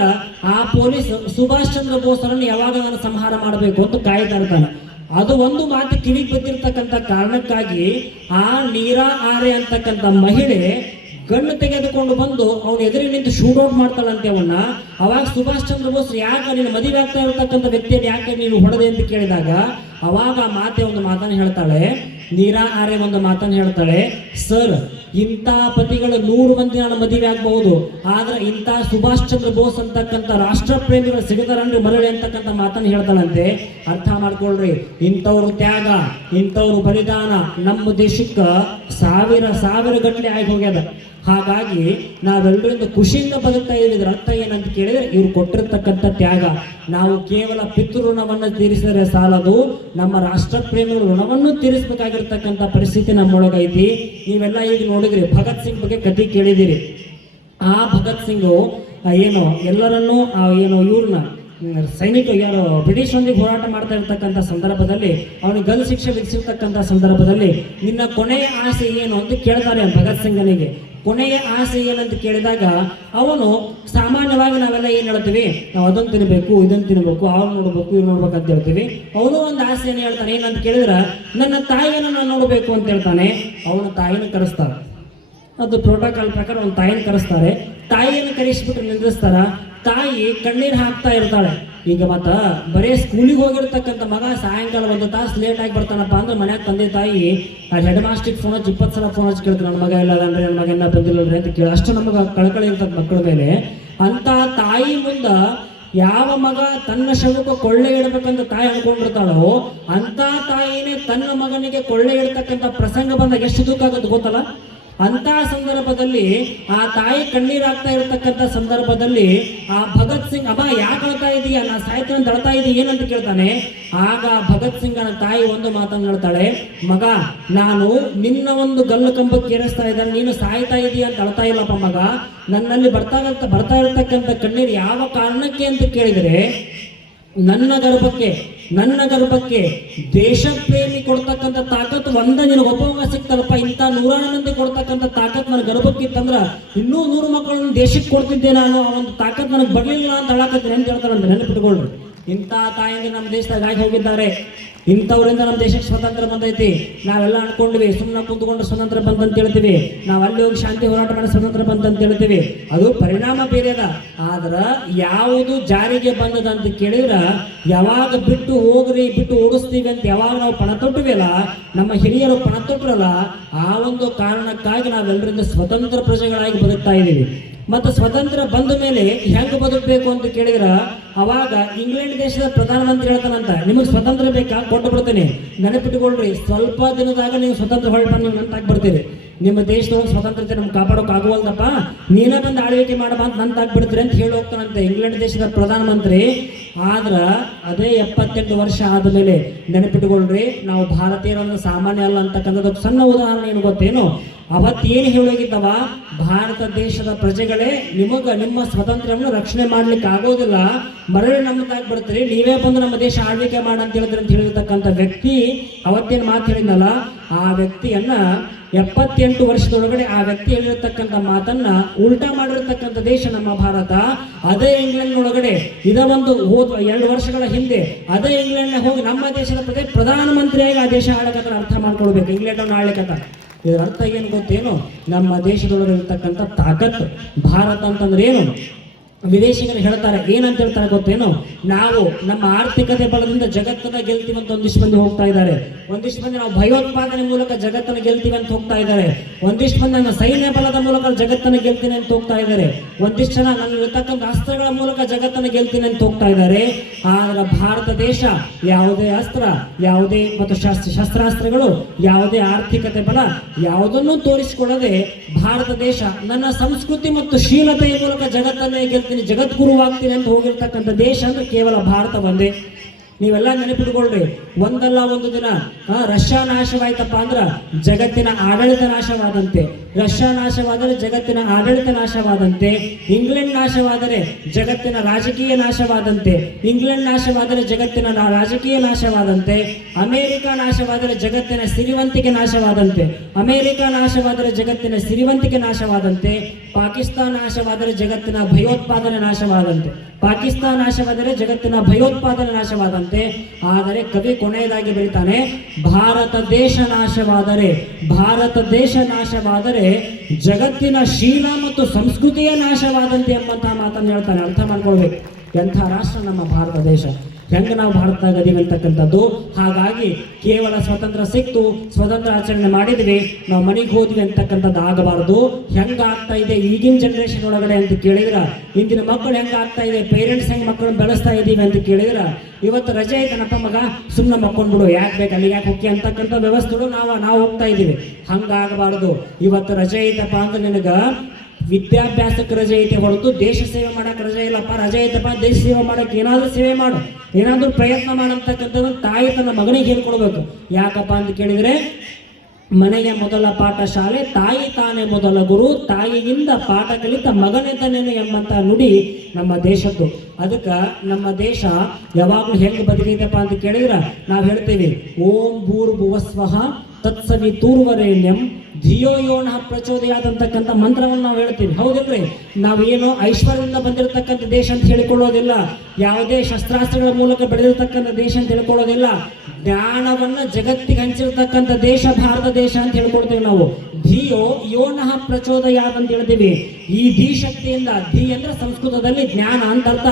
ಆ ಪೊಲೀಸ್ ಸುಭಾಷ್ ಚಂದ್ರ ಬೋಸ್ರನ್ನು ಯಾವಾಗ ನಾನು ಸಂಹಾರ ಮಾಡಬೇಕು ಅಂತ ಕಾಯ್ತಾ ಇರ್ತಾನೆ. ಅದು ಒಂದು ಮಾತು ಕಿವಿಗೆ ಬಿದ್ದಿರ್ತಕ್ಕಂಥ ಕಾರಣಕ್ಕಾಗಿ ಆ ನೀರಾ ಆರೆ ಅಂತಕ್ಕಂಥ ಮಹಿಳೆ ಗಣ್ಣು ತೆಗೆದುಕೊಂಡು ಬಂದು ಅವನ ಎದುರಿಗೆ ನಿಂತು ಶೂಟ್ ಔಟ್ ಮಾಡ್ತಾಳಂತೆ ಅವನ್ನ. ಅವಾಗ ಸುಭಾಷ್ ಚಂದ್ರ ಬೋಸ್ ಯಾಕೆ ನೀನು ಮದುವೆ ಆಗ್ತಾ ಇರತಕ್ಕಂಥ ವ್ಯಕ್ತಿಯನ್ನು ಯಾಕೆ ನೀನು ಹೊಡೆದೆ ಅಂತ ಕೇಳಿದಾಗ ಅವಾಗ ಮಾತೆ ಒಂದು ಮಾತನ್ನು ಹೇಳ್ತಾಳೆ, ನೀರಾ ಆರೆ ಒಂದು ಮಾತನ್ನು ಹೇಳ್ತಾಳೆ, ಸರ್ ಇಂಥ ಪತಿಗಳು 100 ಮಂದಿ ನಾನು ಮದುವೆ ಆಗಬಹುದು, ಆದ್ರೆ ಇಂಥ ಸುಭಾಷ್ ಚಂದ್ರ ಬೋಸ್ ಅಂತಕ್ಕಂಥ ರಾಷ್ಟ್ರ ಪ್ರೇಮಿಗಳು ಸಿಗತಾರನ್ರಿ ಮರಳಿ ಅಂತಕ್ಕಂಥ ಮಾತನ್ನು ಹೇಳ್ತಾಳಂತೆ. ಅರ್ಥ ಮಾಡ್ಕೊಳ್ರಿ, ಇಂಥವ್ರು ತ್ಯಾಗ, ಇಂಥವ್ರು ಬಲಿದಾನ ನಮ್ಮ ದೇಶಕ್ಕೆ ಸಾವಿರ ಗಟ್ಟಲೆ ಆಗಿ ಹೋಗ್ಯದ. ಹಾಗಾಗಿ ನಾವೆಲ್ಲರಿಂದ ಖುಷಿಯಿಂದ ಬದುಕ್ತಾ ಇದ್ದೀವಿ. ಇದರ ಅರ್ಥ ಏನಂತ ಕೇಳಿದ್ರೆ, ಇವ್ರು ಕೊಟ್ಟಿರ್ತಕ್ಕಂಥ ತ್ಯಾಗ. ನಾವು ಕೇವಲ ಪಿತೃ ಋಣವನ್ನು ತೀರಿಸಿದರೆ ಸಾಲದು, ನಮ್ಮ ರಾಷ್ಟ್ರ ಪ್ರೇಮಿಗಳ ಋಣವನ್ನು ತೀರಿಸಬೇಕಾಗಿರ್ತಕ್ಕಂಥ ಪರಿಸ್ಥಿತಿ ನಮ್ಮೊಳಗೈತಿ. ನೀವೆಲ್ಲ ಈಗ ನೋಡಿದ್ರಿ, ಭಗತ್ ಸಿಂಗ್ ಬಗ್ಗೆ ಕಥೆ ಕೇಳಿದಿರಿ. ಆ ಭಗತ್ ಸಿಂಗು ಏನು ಎಲ್ಲರನ್ನೂ ಇವ್ರನ್ನ ಸೈನಿಕ ಯಾರು ಬ್ರಿಟಿಷರೊಂದಿಗೆ ಹೋರಾಟ ಮಾಡ್ತಾ ಇರ್ತಕ್ಕಂಥ ಸಂದರ್ಭದಲ್ಲಿ ಅವನಿಗೆ ಗಲ್ಲು ಶಿಕ್ಷೆ ವಿಧಿಸಿರ್ತಕ್ಕಂಥ ಸಂದರ್ಭದಲ್ಲಿ ನಿನ್ನ ಕೊನೆಯ ಆಸೆ ಏನು ಅಂತ ಕೇಳ್ತಾರೆ ಭಗತ್ ಸಿಂಗನಿಗೆ. ಕೊನೆಯ ಆಸೆ ಏನಂತ ಕೇಳಿದಾಗ ಅವನು ಸಾಮಾನ್ಯವಾಗಿ ನಾವೆಲ್ಲ ಏನ್ ಹೇಳ್ತೀವಿ, ನಾವು ಅದನ್ನು ತಿನ್ಬೇಕು, ಇದನ್ನು ತಿನ್ಬೇಕು, ಅವ್ರು ನೋಡ್ಬೇಕು, ಇವ್ರು ನೋಡ್ಬೇಕು ಅಂತ ಹೇಳ್ತೀವಿ. ಅವನು ಒಂದು ಆಸೆ ಏನು ಹೇಳ್ತಾನೆ, ಏನಂತ ಕೇಳಿದ್ರೆ ನನ್ನ ತಾಯಿಯನ್ನು ನಾನು ನೋಡಬೇಕು ಅಂತ ಹೇಳ್ತಾನೆ. ಅವನ ತಾಯಿನ ಕರೆಸ್ತಾರೆ. ಅದು ಪ್ರೋಟೋಕಾಲ್ ಪ್ರಕಾರ ಒಂದು ತಾಯಿನ ಕರೆಸ್ತಾರೆ. ತಾಯಿಯನ್ನು ಕರೆಸಿಬಿಟ್ಟು ನಿಂದಿಸ್ತಾರ. ತಾಯಿ ಕಣ್ಣೀರು ಹಾಕ್ತಾ ಇರ್ತಾಳೆ. ಈಗ ಮತ್ತ ಬರೇ ಸ್ಕೂಲಿಗೆ ಹೋಗಿರ್ತಕ್ಕಂಥ ಮಗ ಸಾಯಂಕಾಲ 1 ತಾಸು ಲೇಟ್ ಆಗಿ ಬರ್ತಾನಪ್ಪ ಅಂದ್ರೆ ಮನ್ಯಾಗ ತಂದೆ ತಾಯಿ ಹೆಡ್ ಮಾಸ್ಟ್ರಿಗೆ ಫೋನ್ ಹಚ್ಚಿ 20 ಸಲ ಫೋನ್ ಹಚ್ಚಿ ಕೇಳ್ತಾರೆ, ನನ್ನ ಮಗ ಇಲ್ಲ ಅದನ್ರಿ, ನನ್ನ ಮಗ ಎಲ್ಲ ಬಂದಿಲ್ಲರಿ ಅಂತ ಕೇಳಿ. ಅಷ್ಟು ನಮಗೆ ಕಳಕಳಿ ಇರ್ತದೆ ಮಕ್ಕಳ ಮೇಲೆ. ಅಂತ ತಾಯಿ ಮುಂದ ಯಾವ ಮಗ ತನ್ನ ಶವಕ್ಕೆ ಕೊಳ್ಳೆ ಇಡಬೇಕಂತ ತಾಯಿ ಅನ್ಕೊಂಡಿರ್ತಾಳೋ ಅಂತ ತಾಯಿನೇ ತನ್ನ ಮಗನಿಗೆ ಕೊಳ್ಳೆ ಇಡ್ತಕ್ಕಂಥ ಪ್ರಸಂಗ ಬಂದಾಗ ಎಷ್ಟು ದುಃಖ ಆಗುತ್ತೆ ಗೊತ್ತಲ್ಲ. ಅಂತ ಸಂದರ್ಭದಲ್ಲಿ ಆ ತಾಯಿ ಕಣ್ಣೀರಾಗ್ತಾ ಇರತಕ್ಕಂಥ ಸಂದರ್ಭದಲ್ಲಿ ಆ ಭಗತ್ ಸಿಂಗ್, ಅಮ್ಮ ಯಾಕೆ ಅಳ್ತಾ ಇದೀಯ, ನಾ ಸಾಯ್ತಾನೆ ಅಳ್ತಾ ಇದೀಯ ಏನಂತ ಕೇಳ್ತಾನೆ. ಆಗ ಭಗತ್ ಸಿಂಗನ ತಾಯಿ ಒಂದು ಮಾತನ್ನು ಹೇಳ್ತಾಳೆ, ಮಗ ನಾನು ನಿನ್ನ ಒಂದು ಗಲ್ಲು ಕಂಬಕ್ಕೆ ಏರಿಸ್ತಾ ಇದ್ದಾನೆ, ನೀನು ಸಾಯ್ತಾ ಇದೀಯ ಅಂತ ಅಳ್ತಾ ಇಲ್ಲಪ್ಪ ಮಗ. ನನ್ನಲ್ಲಿ ಬರ್ತಾ ಇರತಕ್ಕಂಥ ಕಣ್ಣೀರು ಯಾವ ಕಾರಣಕ್ಕೆ ಅಂತ ಕೇಳಿದರೆ, ನನ್ನ ಗರ್ಭಕ್ಕೆ ದೇಶ ಪ್ರೇಮಿ ಕೊಡ್ತಕ್ಕಂಥ ತಾಕತ್ ನಿನಗೆ ಒಬ್ಬ ಸಿಕ್ತಲ್ಲಪ್ಪ. ಇಂಥ 100 ಮಂದಿ ಕೊಡ್ತಕ್ಕಂಥ ತಾಕತ್ ನನ್ನ ಗರ್ಭಕ್ಕಿತ್ತಂದ್ರ ಇನ್ನೂ 100 ಮಕ್ಕಳನ್ನು ದೇಶಕ್ಕೆ ಕೊಡ್ತಿದ್ದೆ ನಾನು. ಆ ಒಂದು ತಾಕತ್ ನನಗೆ ಬರ್ಲಿಲ್ಲ ಅಂತ ಹೇಳಕತ್ತೀನಿ ಅಂತ ಹೇಳ್ತಾರಂತ ನೆನಪಿಟ್ಕೊಳ್ರಿ. ಇಂಥ ತಾಯಿಗೆ ನಮ್ಮ ದೇಶದಾಗ ಆಗಿ ಹೋಗಿದ್ದಾರೆ. ಇಂಥವರಿಂದ ನಮ್ಮ ದೇಶಕ್ಕೆ ಸ್ವತಂತ್ರ ಬಂದೈತಿ. ನಾವೆಲ್ಲ ಅನ್ಕೊಂಡ್ವಿ ಸುಮ್ಮನೆ ಕುಂತ್ಕೊಂಡು ಸ್ವತಂತ್ರ ಬಂತಂತ ಹೇಳ್ತೀವಿ, ನಾವು ಅಲ್ಲಿ ಹೋಗಿ ಶಾಂತಿ ಹೋರಾಟ ಮಾಡಿ ಸ್ವತಂತ್ರ ಬಂತಂತ ಹೇಳ್ತೀವಿ. ಅದು ಪರಿಣಾಮ ಬೇರೆ ಅದ. ಆದ್ರ ಯಾವುದು ಜಾರಿಗೆ ಬಂದದಂತ ಕೇಳಿದ್ರ, ಯಾವಾಗ ಬಿಟ್ಟು ಹೋಗ್ರಿ ಬಿಟ್ಟು ಓಡಿಸ್ತೀವಿ ಅಂತ ಯಾವಾಗ ನಾವು ಪಣ ತೊಟ್ಟಿವಲ್ಲ, ನಮ್ಮ ಹಿರಿಯರು ಪಣ ತೊಟ್ಟರಲ್ಲ, ಆ ಒಂದು ಕಾರಣಕ್ಕಾಗಿ ನಾವೆಲ್ಲರಿಂದ ಸ್ವತಂತ್ರ ಪ್ರಜೆಗಳಾಗಿ ಬದುಕ್ತಾ ಇದ್ದೀವಿ. ಮತ್ತು ಸ್ವತಂತ್ರ ಬಂದ ಮೇಲೆ ಹೆಂಗೆ ಬದುಕಬೇಕು ಅಂತ ಕೇಳಿದ್ರ, ಅವಾಗ ಇಂಗ್ಲೆಂಡ್ ದೇಶದ ಪ್ರಧಾನಮಂತ್ರಿ ಹೇಳ್ತಾನಂತ, ನಿಮಗೆ ಸ್ವತಂತ್ರ ಬೇಕಾ ಕೊಟ್ಟು ಬಿಡ್ತೇನೆ, ನೆನಪಿಟ್ಟುಕೊಳ್ರಿ, ಸ್ವಲ್ಪ ದಿನದಾಗ ನೀವು ಸ್ವತಂತ್ರ ಹೊರಟ ನೀವು ನಂತಾಗಿ ಬರ್ತೀರಿ. ನಿಮ್ಮ ದೇಶದೊಳಗೆ ಸ್ವತಂತ್ರತೆ ನಮ್ಗೆ ಕಾಪಾಡೋಕೆ ಆಗುವಲ್ದಪ್ಪ, ನೀನೇ ಬಂದು ಆಳ್ವಿಕೆ ಮಾಡಬ ಅಂತ ನಂತಾಗ್ಬಿಡ್ತೀರಿ ಅಂತ ಹೇಳಿ ಹೋಗ್ತಾನಂತೆ ಇಂಗ್ಲೆಂಡ್ ದೇಶದ ಪ್ರಧಾನಮಂತ್ರಿ. ಆದ್ರ ಅದೇ 78 ವರ್ಷ ಆದಮೇಲೆ ನೆನಪಿಟ್ಟುಕೊಳ್ರಿ, ನಾವು ಭಾರತೀಯರನ್ನು ಸಾಮಾನ್ಯ ಅಲ್ಲ ಅಂತಕ್ಕಂಥದ್ದು ಸಣ್ಣ ಉದಾಹರಣೆ ಏನು ಗೊತ್ತೇನು? ಅವತ್ತೇನು ಹೇಳೋಗಿದ್ದವ, ಭಾರತ ದೇಶದ ಪ್ರಜೆಗಳೇ ನಿಮ್ಮ ಸ್ವಾತಂತ್ರ್ಯವನ್ನು ರಕ್ಷಣೆ ಮಾಡ್ಲಿಕ್ಕೆ ಆಗೋದಿಲ್ಲ, ಮರಳಿ ನಮ್ಮದಾಗಿ ಬರ್ತೀರಿ, ನೀವೇ ಬಂದು ನಮ್ಮ ದೇಶ ಆಳ್ವಿಕೆ ಮಾಡ ಅಂತ ಹೇಳಿದ್ರಿ ಅಂತ ಹೇಳಿರ್ತಕ್ಕಂಥ ವ್ಯಕ್ತಿ ಅವತ್ತೇನು ಮಾತು ಹೇಳಿದ್ನಲ್ಲ, ಆ ವ್ಯಕ್ತಿಯನ್ನ 78 ವರ್ಷದೊಳಗಡೆ ಆ ವ್ಯಕ್ತಿ ಹೇಳಿರ್ತಕ್ಕಂಥ ಮಾತನ್ನ ಉಲ್ಟಾ ಮಾಡಿರ್ತಕ್ಕಂಥ ದೇಶ ನಮ್ಮ ಭಾರತ. ಅದೇ ಇಂಗ್ಲೆಂಡ್ ಒಳಗಡೆ ಇದ ಒಂದು 2 ವರ್ಷಗಳ ಹಿಂದೆ ಅದೇ ಇಂಗ್ಲೆಂಡ್ ಹೋಗಿ ನಮ್ಮ ದೇಶದ ಪ್ರಧಾನಮಂತ್ರಿಯಾಗಿ ಆ ದೇಶ ಆಳಕತ್ತ ಅರ್ಥ ಮಾಡ್ಕೊಳ್ಬೇಕು. ಇಂಗ್ಲೆಂಡ್ ಅನ್ನು ಆಳ್ಲಿಕತ್ತ ಇದರ ಅರ್ಥ ಏನು ಗೊತ್ತೇನು? ನಮ್ಮ ದೇಶದೊಳಗೆ ಇರತಕ್ಕಂಥ ತಾಕತ್. ಭಾರತ ಅಂತಂದ್ರೆ ಏನು? ವಿದೇಶಿಗರು ಹೇಳ್ತಾರೆ, ಏನಂತ ಹೇಳ್ತಾರೆ ಗೊತ್ತೇನು? ನಾವು ನಮ್ಮ ಆರ್ಥಿಕತೆ ಬಲದಿಂದ ಜಗತ್ತನ್ನ ಗೆಲ್ತೀವಿ ಅಂತ ಒಂದಿಷ್ಟು ಮಂದಿ ಹೋಗ್ತಾ ಇದ್ದಾರೆ. ಒಂದಿಷ್ಟು ಮಂದಿ ನಾವು ಭಯೋತ್ಪಾದನೆ ಮೂಲಕ ಜಗತ್ತನ್ನು ಗೆಲ್ತೀವಿ ಅಂತ ಹೋಗ್ತಾ ಇದ್ದಾರೆ. ಒಂದಿಷ್ಟು ಮಂದಿ ನನ್ನ ಸೈನ್ಯ ಬಲದ ಮೂಲಕ ಜಗತ್ತನ್ನು ಗೆಲ್ತೀನಿ ಅಂತ ಹೋಗ್ತಾ ಇದ್ದಾರೆ. ಒಂದಿಷ್ಟು ಜನ ನನ್ನ ಇರತಕ್ಕಂಥ ಅಸ್ತ್ರಗಳ ಮೂಲಕ ಜಗತ್ತನ್ನು ಗೆಲ್ತೀನಿ ಅಂತ ಹೋಗ್ತಾ ಇದ್ದಾರೆ. ಆದ್ರೆ ಭಾರತ ದೇಶ ಯಾವುದೇ ಅಸ್ತ್ರ, ಯಾವುದೇ ಮತ್ತು ಶಸ್ತ್ರಾಸ್ತ್ರಗಳು, ಯಾವುದೇ ಆರ್ಥಿಕತೆ ಬಲ ಯಾವುದನ್ನು ತೋರಿಸಿಕೊಳ್ಳದೆ ಭಾರತ ದೇಶ ನನ್ನ ಸಂಸ್ಕೃತಿ ಮತ್ತು ಶೀಲತೆಯ ಮೂಲಕ ಜಗತ್ತನ್ನೇ ಗೆಲ್ತೀನಿ, ಜಗದ್ಗುರುವಾಗ್ತೀನಿ ಅಂತ ಹೋಗಿರ್ತಕ್ಕಂಥ ದೇಶ ಅಂದ್ರೆ ಕೇವಲ ಭಾರತ ಒಂದೇ. ನೀವೆಲ್ಲ ನೆನಪಿಟ್ಕೊಳ್ರಿ, ಒಂದಲ್ಲ ಒಂದು ದಿನ ರಷ್ಯಾ ನಾಶವಾಯ್ತಪ್ಪ ಅಂದ್ರ ಜಗತ್ತಿನ ಆಡಳಿತ ನಾಶವಾದಂತೆ, ರಷ್ಯಾ ನಾಶವಾದರೆ ಜಗತ್ತಿನ ಆಡಳಿತ ನಾಶವಾದಂತೆ, ಇಂಗ್ಲೆಂಡ್ ನಾಶವಾದರೆ ಜಗತ್ತಿನ ರಾಜಕೀಯ ನಾಶವಾದಂತೆ, ಇಂಗ್ಲೆಂಡ್ ನಾಶವಾದರೆ ಜಗತ್ತಿನ ರಾಜಕೀಯ ನಾಶವಾದಂತೆ, ಅಮೆರಿಕ ನಾಶವಾದರೆ ಜಗತ್ತಿನ ಸಿರಿವಂತಿಕೆ ನಾಶವಾದಂತೆ, ಅಮೆರಿಕ ನಾಶವಾದರೆ ಜಗತ್ತಿನ ಸಿರಿವಂತಿಕೆ ನಾಶವಾದಂತೆ, ಪಾಕಿಸ್ತಾನ ನಾಶವಾದರೆ ಜಗತ್ತಿನ ಭಯೋತ್ಪಾದನೆ ನಾಶವಾದಂತೆ, ಪಾಕಿಸ್ತಾನ ನಾಶವಾದರೆ ಜಗತ್ತಿನ ಭಯೋತ್ಪಾದನೆ ನಾಶವಾದಂತೆ. ಆದರೆ ಕವಿ ಕೊನೆಯದಾಗಿ ಬರೀತಾನೆ, ಭಾರತ ದೇಶ ನಾಶವಾದರೆ, ಭಾರತ ದೇಶ ನಾಶವಾದರೆ ಜಗತ್ತಿನ ಶೀಲ ಮತ್ತು ಸಂಸ್ಕೃತಿಯ ನಾಶವಾದಂತೆ ಎಂಬಂತಹ ಮಾತನ್ನು ಹೇಳ್ತಾನೆ. ಅರ್ಥ ಮಾಡ್ಕೊಳ್ಬೇಕು, ಎಂಥ ರಾಷ್ಟ್ರ ನಮ್ಮ ಭಾರತ ದೇಶ, ಹೆಂಗ ನಾವು ಭಾರತದಾಗ ಅದೀವಿ ಅಂತಕ್ಕಂಥದ್ದು. ಹಾಗಾಗಿ ಕೇವಲ ಸ್ವತಂತ್ರ ಸಿಕ್ತು, ಸ್ವತಂತ್ರ ಆಚರಣೆ ಮಾಡಿದ್ವಿ, ನಾವು ಮನೆಗೆ ಹೋದ್ವಿ ಅಂತಕ್ಕಂಥದ್ದು ಆಗಬಾರ್ದು. ಹೆಂಗ ಆಗ್ತಾ ಇದೆ ಈಗಿನ ಜನರೇಷನ್ ಒಳಗಡೆ ಅಂತ ಕೇಳಿದ್ರ, ಇಂದಿನ ಮಕ್ಕಳು ಹೆಂಗ ಆಗ್ತಾ ಇದೆ, ಪೇರೆಂಟ್ಸ್ ಹೆಂಗ್ ಮಕ್ಕಳನ್ನ ಬೆಳೆಸ್ತಾ ಇದೀವಿ ಅಂತ ಕೇಳಿದ್ರ, ಇವತ್ತು ರಜೆ ಐತನಪ್ಪ ಮಗ ಸುಮ್ಮನೆ ಮಕ್ಕೊಂಡ್ಬಿಡು, ಯಾಕೆ ಬೇಕು ಅಲ್ಲಿ ಯಾಕೆ ಹೋಗಿ ಅಂತಕ್ಕಂಥ ವ್ಯವಸ್ಥೆಗಳು ನಾವು ಹೋಗ್ತಾ ಇದೀವಿ. ಹಂಗಾಗಬಾರ್ದು. ಇವತ್ತು ರಜೆ ಐತಪ್ಪ ಅಂದ್ರೆ ನಿನಗ ವಿದ್ಯಾಭ್ಯಾಸಕ್ಕೆ ರಜೆ ಐತೆ ಹೊರತು ದೇಶ ಸೇವೆ ಮಾಡಕ್ಕೆ ರಜೆ ಇಲ್ಲಪ್ಪ. ರಜೆ ಐತಪ್ಪ, ದೇಶ ಸೇವೆ ಮಾಡಕ್ಕೆ ಏನಾದರೂ ಸೇವೆ ಮಾಡು, ಏನಾದರೂ ಪ್ರಯತ್ನ ಮಾಡಂತಕ್ಕಂಥದ್ದು ತಾಯಿ ತನ್ನ ಮಗನಿಗೆ ಹೇಳ್ಕೊಡ್ಬೇಕು. ಯಾಕಪ್ಪ ಅಂತ ಕೇಳಿದ್ರೆ, ಮನೆಗೆ ಮೊದಲ ಪಾಠ ಶಾಲೆ, ತಾಯಿ ತಾನೇ ಮೊದಲ ಗುರು, ತಾಯಿಯಿಂದ ಪಾಠ ಕಲಿತ ಮಗನೇ ತಾನೇನು ಎಂಬಂತ ನುಡಿ ನಮ್ಮ ದೇಶದ್ದು. ಅದಕ್ಕೆ ನಮ್ಮ ದೇಶ ಯಾವಾಗಲೂ ಹೆಂಗೆ ಬದುಕೈತಪ್ಪ ಅಂತ ಕೇಳಿದ್ರೆ ನಾವು ಹೇಳ್ತೀವಿ, ಓಂ ಭೂರ್ಭುವಸ್ವಃ ತತ್ಸವಿತುರ್ವರೆಣ್ಯಂ ಧಿಯೋ ಯೋ ನಃ ಪ್ರಚೋದಯಾತ್ ಅಂತಕ್ಕಂಥ ಮಂತ್ರವನ್ನು ನಾವು ಹೇಳ್ತೀವಿ. ಹೌದಿಲ್ರಿ? ನಾವೇನು ಐಶ್ವರ್ಯದಿಂದ ಬಂದಿರತಕ್ಕಂಥ ದೇಶ ಅಂತ ಹೇಳಿಕೊಳ್ಳೋದಿಲ್ಲ, ಯಾವುದೇ ಶಸ್ತ್ರಾಸ್ತ್ರಗಳ ಮೂಲಕ ಬೆಳೆದಿರ್ತಕ್ಕಂಥ ದೇಶ ಅಂತ ಹೇಳ್ಕೊಳ್ಳೋದಿಲ್ಲ. ಜ್ಞಾನವನ್ನ ಜಗತ್ತಿಗೆ ಹಂಚಿರ್ತಕ್ಕಂಥ ದೇಶ ಭಾರತ ದೇಶ ಅಂತ ಹೇಳ್ಕೊಡ್ತೇವೆ ನಾವು. ಧಿಯೋ ಯೋ ನಃ ಪ್ರಚೋದಯಾತ್ ಅಂತ ಹೇಳ್ತೀವಿ. ಈ ಧಿ ಶಕ್ತಿಯಿಂದ, ಧಿ ಅಂದ್ರೆ ಸಂಸ್ಕೃತದಲ್ಲಿ ಜ್ಞಾನ ಅಂತ ಅರ್ಥ.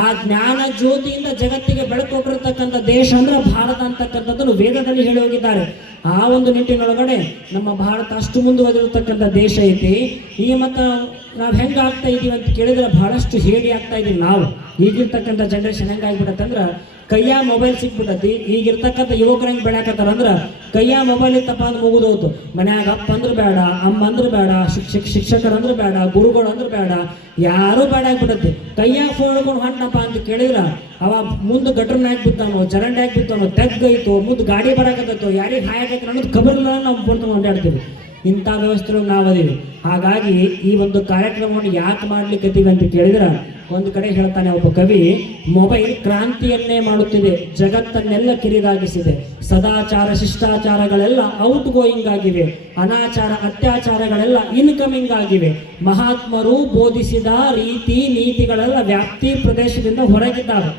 ಆ ಜ್ಞಾನ ಜ್ಯೋತಿಯಿಂದ ಜಗತ್ತಿಗೆ ಬೆಳಕೊಟ್ಟಿರ್ತಕ್ಕಂಥ ದೇಶ ಅಂದ್ರೆ ಭಾರತ ಅಂತಕ್ಕಂಥದ್ದನ್ನು ವೇದದಲ್ಲಿ ಹೇಳಿ ಹೋಗಿದ್ದಾರೆ. ಆ ಒಂದು ನಿಟ್ಟಿನೊಳಗಡೆ ನಮ್ಮ ಭಾರತ ಅಷ್ಟು ಮುಂದುವರೆದಿರತಕ್ಕಂಥ ದೇಶ ಐತಿ. ಈ ಮತ್ತು ನಾವು ಹೆಂಗೆ ಆಗ್ತಾ ಇದೀವಿ ಅಂತ ಕೇಳಿದ್ರೆ ಬಹಳಷ್ಟು ಹೇಳಿ ಆಗ್ತಾ ಇದೀವಿ ನಾವು. ಈಗಿರ್ತಕ್ಕಂಥ ಜನರೇಷನ್ ಹೆಂಗಾಗ್ಬಿಟ್ಟತ್ತಂದ್ರೆ ಕೈಯ ಮೊಬೈಲ್ ಸಿಕ್ಬಿಟ್ಟತಿ. ಈಗಿರ್ತಕ್ಕಂಥ ಯುವಕರು ಹೆಂಗೆ ಬೆಳಕತ್ತಾರ ಅಂದ್ರೆ ಕೈಯ ಮೊಬೈಲ್ ಇತ್ತಪ್ಪ ಅಂದ್ರೆ ಮುಗಿದೋತು. ಮನ್ಯಾಗ ಅಪ್ಪ ಅಂದ್ರೆ ಬೇಡ, ಅಮ್ಮ ಅಂದ್ರೆ ಬೇಡ, ಶಿಕ್ಷಕರು ಅಂದ್ರೆ ಬೇಡ, ಗುರುಗಳು ಅಂದ್ರೆ ಬೇಡ, ಯಾರೂ ಬೇಡ ಆಗ್ಬಿಟ್ಟತಿ. ಕೈಯಾಗ ಫೋನ್ ಹಿಡ್ಕೊಂಡು ಹೊಂಟನಪ್ಪ ಅಂತ ಕೇಳಿದ್ರ ಅವ ಮುಂದೆ ಗಟ್ರನ್ನ ಹಾಕಿ ಬಿತ್ತಾನೋ, ಚರಂಡಿ ಹಾಕಿ ಬಿತ್ತಾನೋ, ತೆಗ್ಗೈತೋ, ಮುಂದೆ ಗಾಡಿ ಬರಾಕತ್ತೋ, ಯಾರಿಗೆ ಹಾಯಕೈತೆ ಅನ್ನೋದು ಖಬರ್ಲ್ಲ ನಾವು ಫೋನ್ ತಗೊಂಡು ಹೊಂಟಾಡ್ತೀವಿ. ಇಂಥ ವ್ಯವಸ್ಥೆಗಳು ನಾವು ಅದೀವಿ. ಹಾಗಾಗಿ ಈ ಒಂದು ಕಾರ್ಯಕ್ರಮವನ್ನು ಯಾಕೆ ಮಾಡ್ಲಿಕ್ಕತ್ತೀವಿ ಅಂತ ಕೇಳಿದ್ರೆ, ಒಂದು ಕಡೆ ಹೇಳ್ತಾನೆ ಒಬ್ಬ ಕವಿ, ಮೊಬೈಲ್ ಕ್ರಾಂತಿಯನ್ನೇ ಮಾಡುತ್ತಿದೆ, ಜಗತ್ತನ್ನೆಲ್ಲ ಕಿರಿದಾಗಿಸಿದೆ, ಸದಾಚಾರ ಶಿಷ್ಟಾಚಾರಗಳೆಲ್ಲ ಔಟ್ ಗೋಯಿಂಗ್ ಆಗಿವೆ, ಅನಾಚಾರ ಅತ್ಯಾಚಾರಗಳೆಲ್ಲ ಇನ್ಕಮಿಂಗ್ ಆಗಿವೆ, ಮಹಾತ್ಮರು ಬೋಧಿಸಿದ ರೀತಿ ನೀತಿಗಳೆಲ್ಲ ವ್ಯಾಪ್ತಿ ಪ್ರದೇಶದಿಂದ ಹೊರಗಿದ್ದಾವೆ.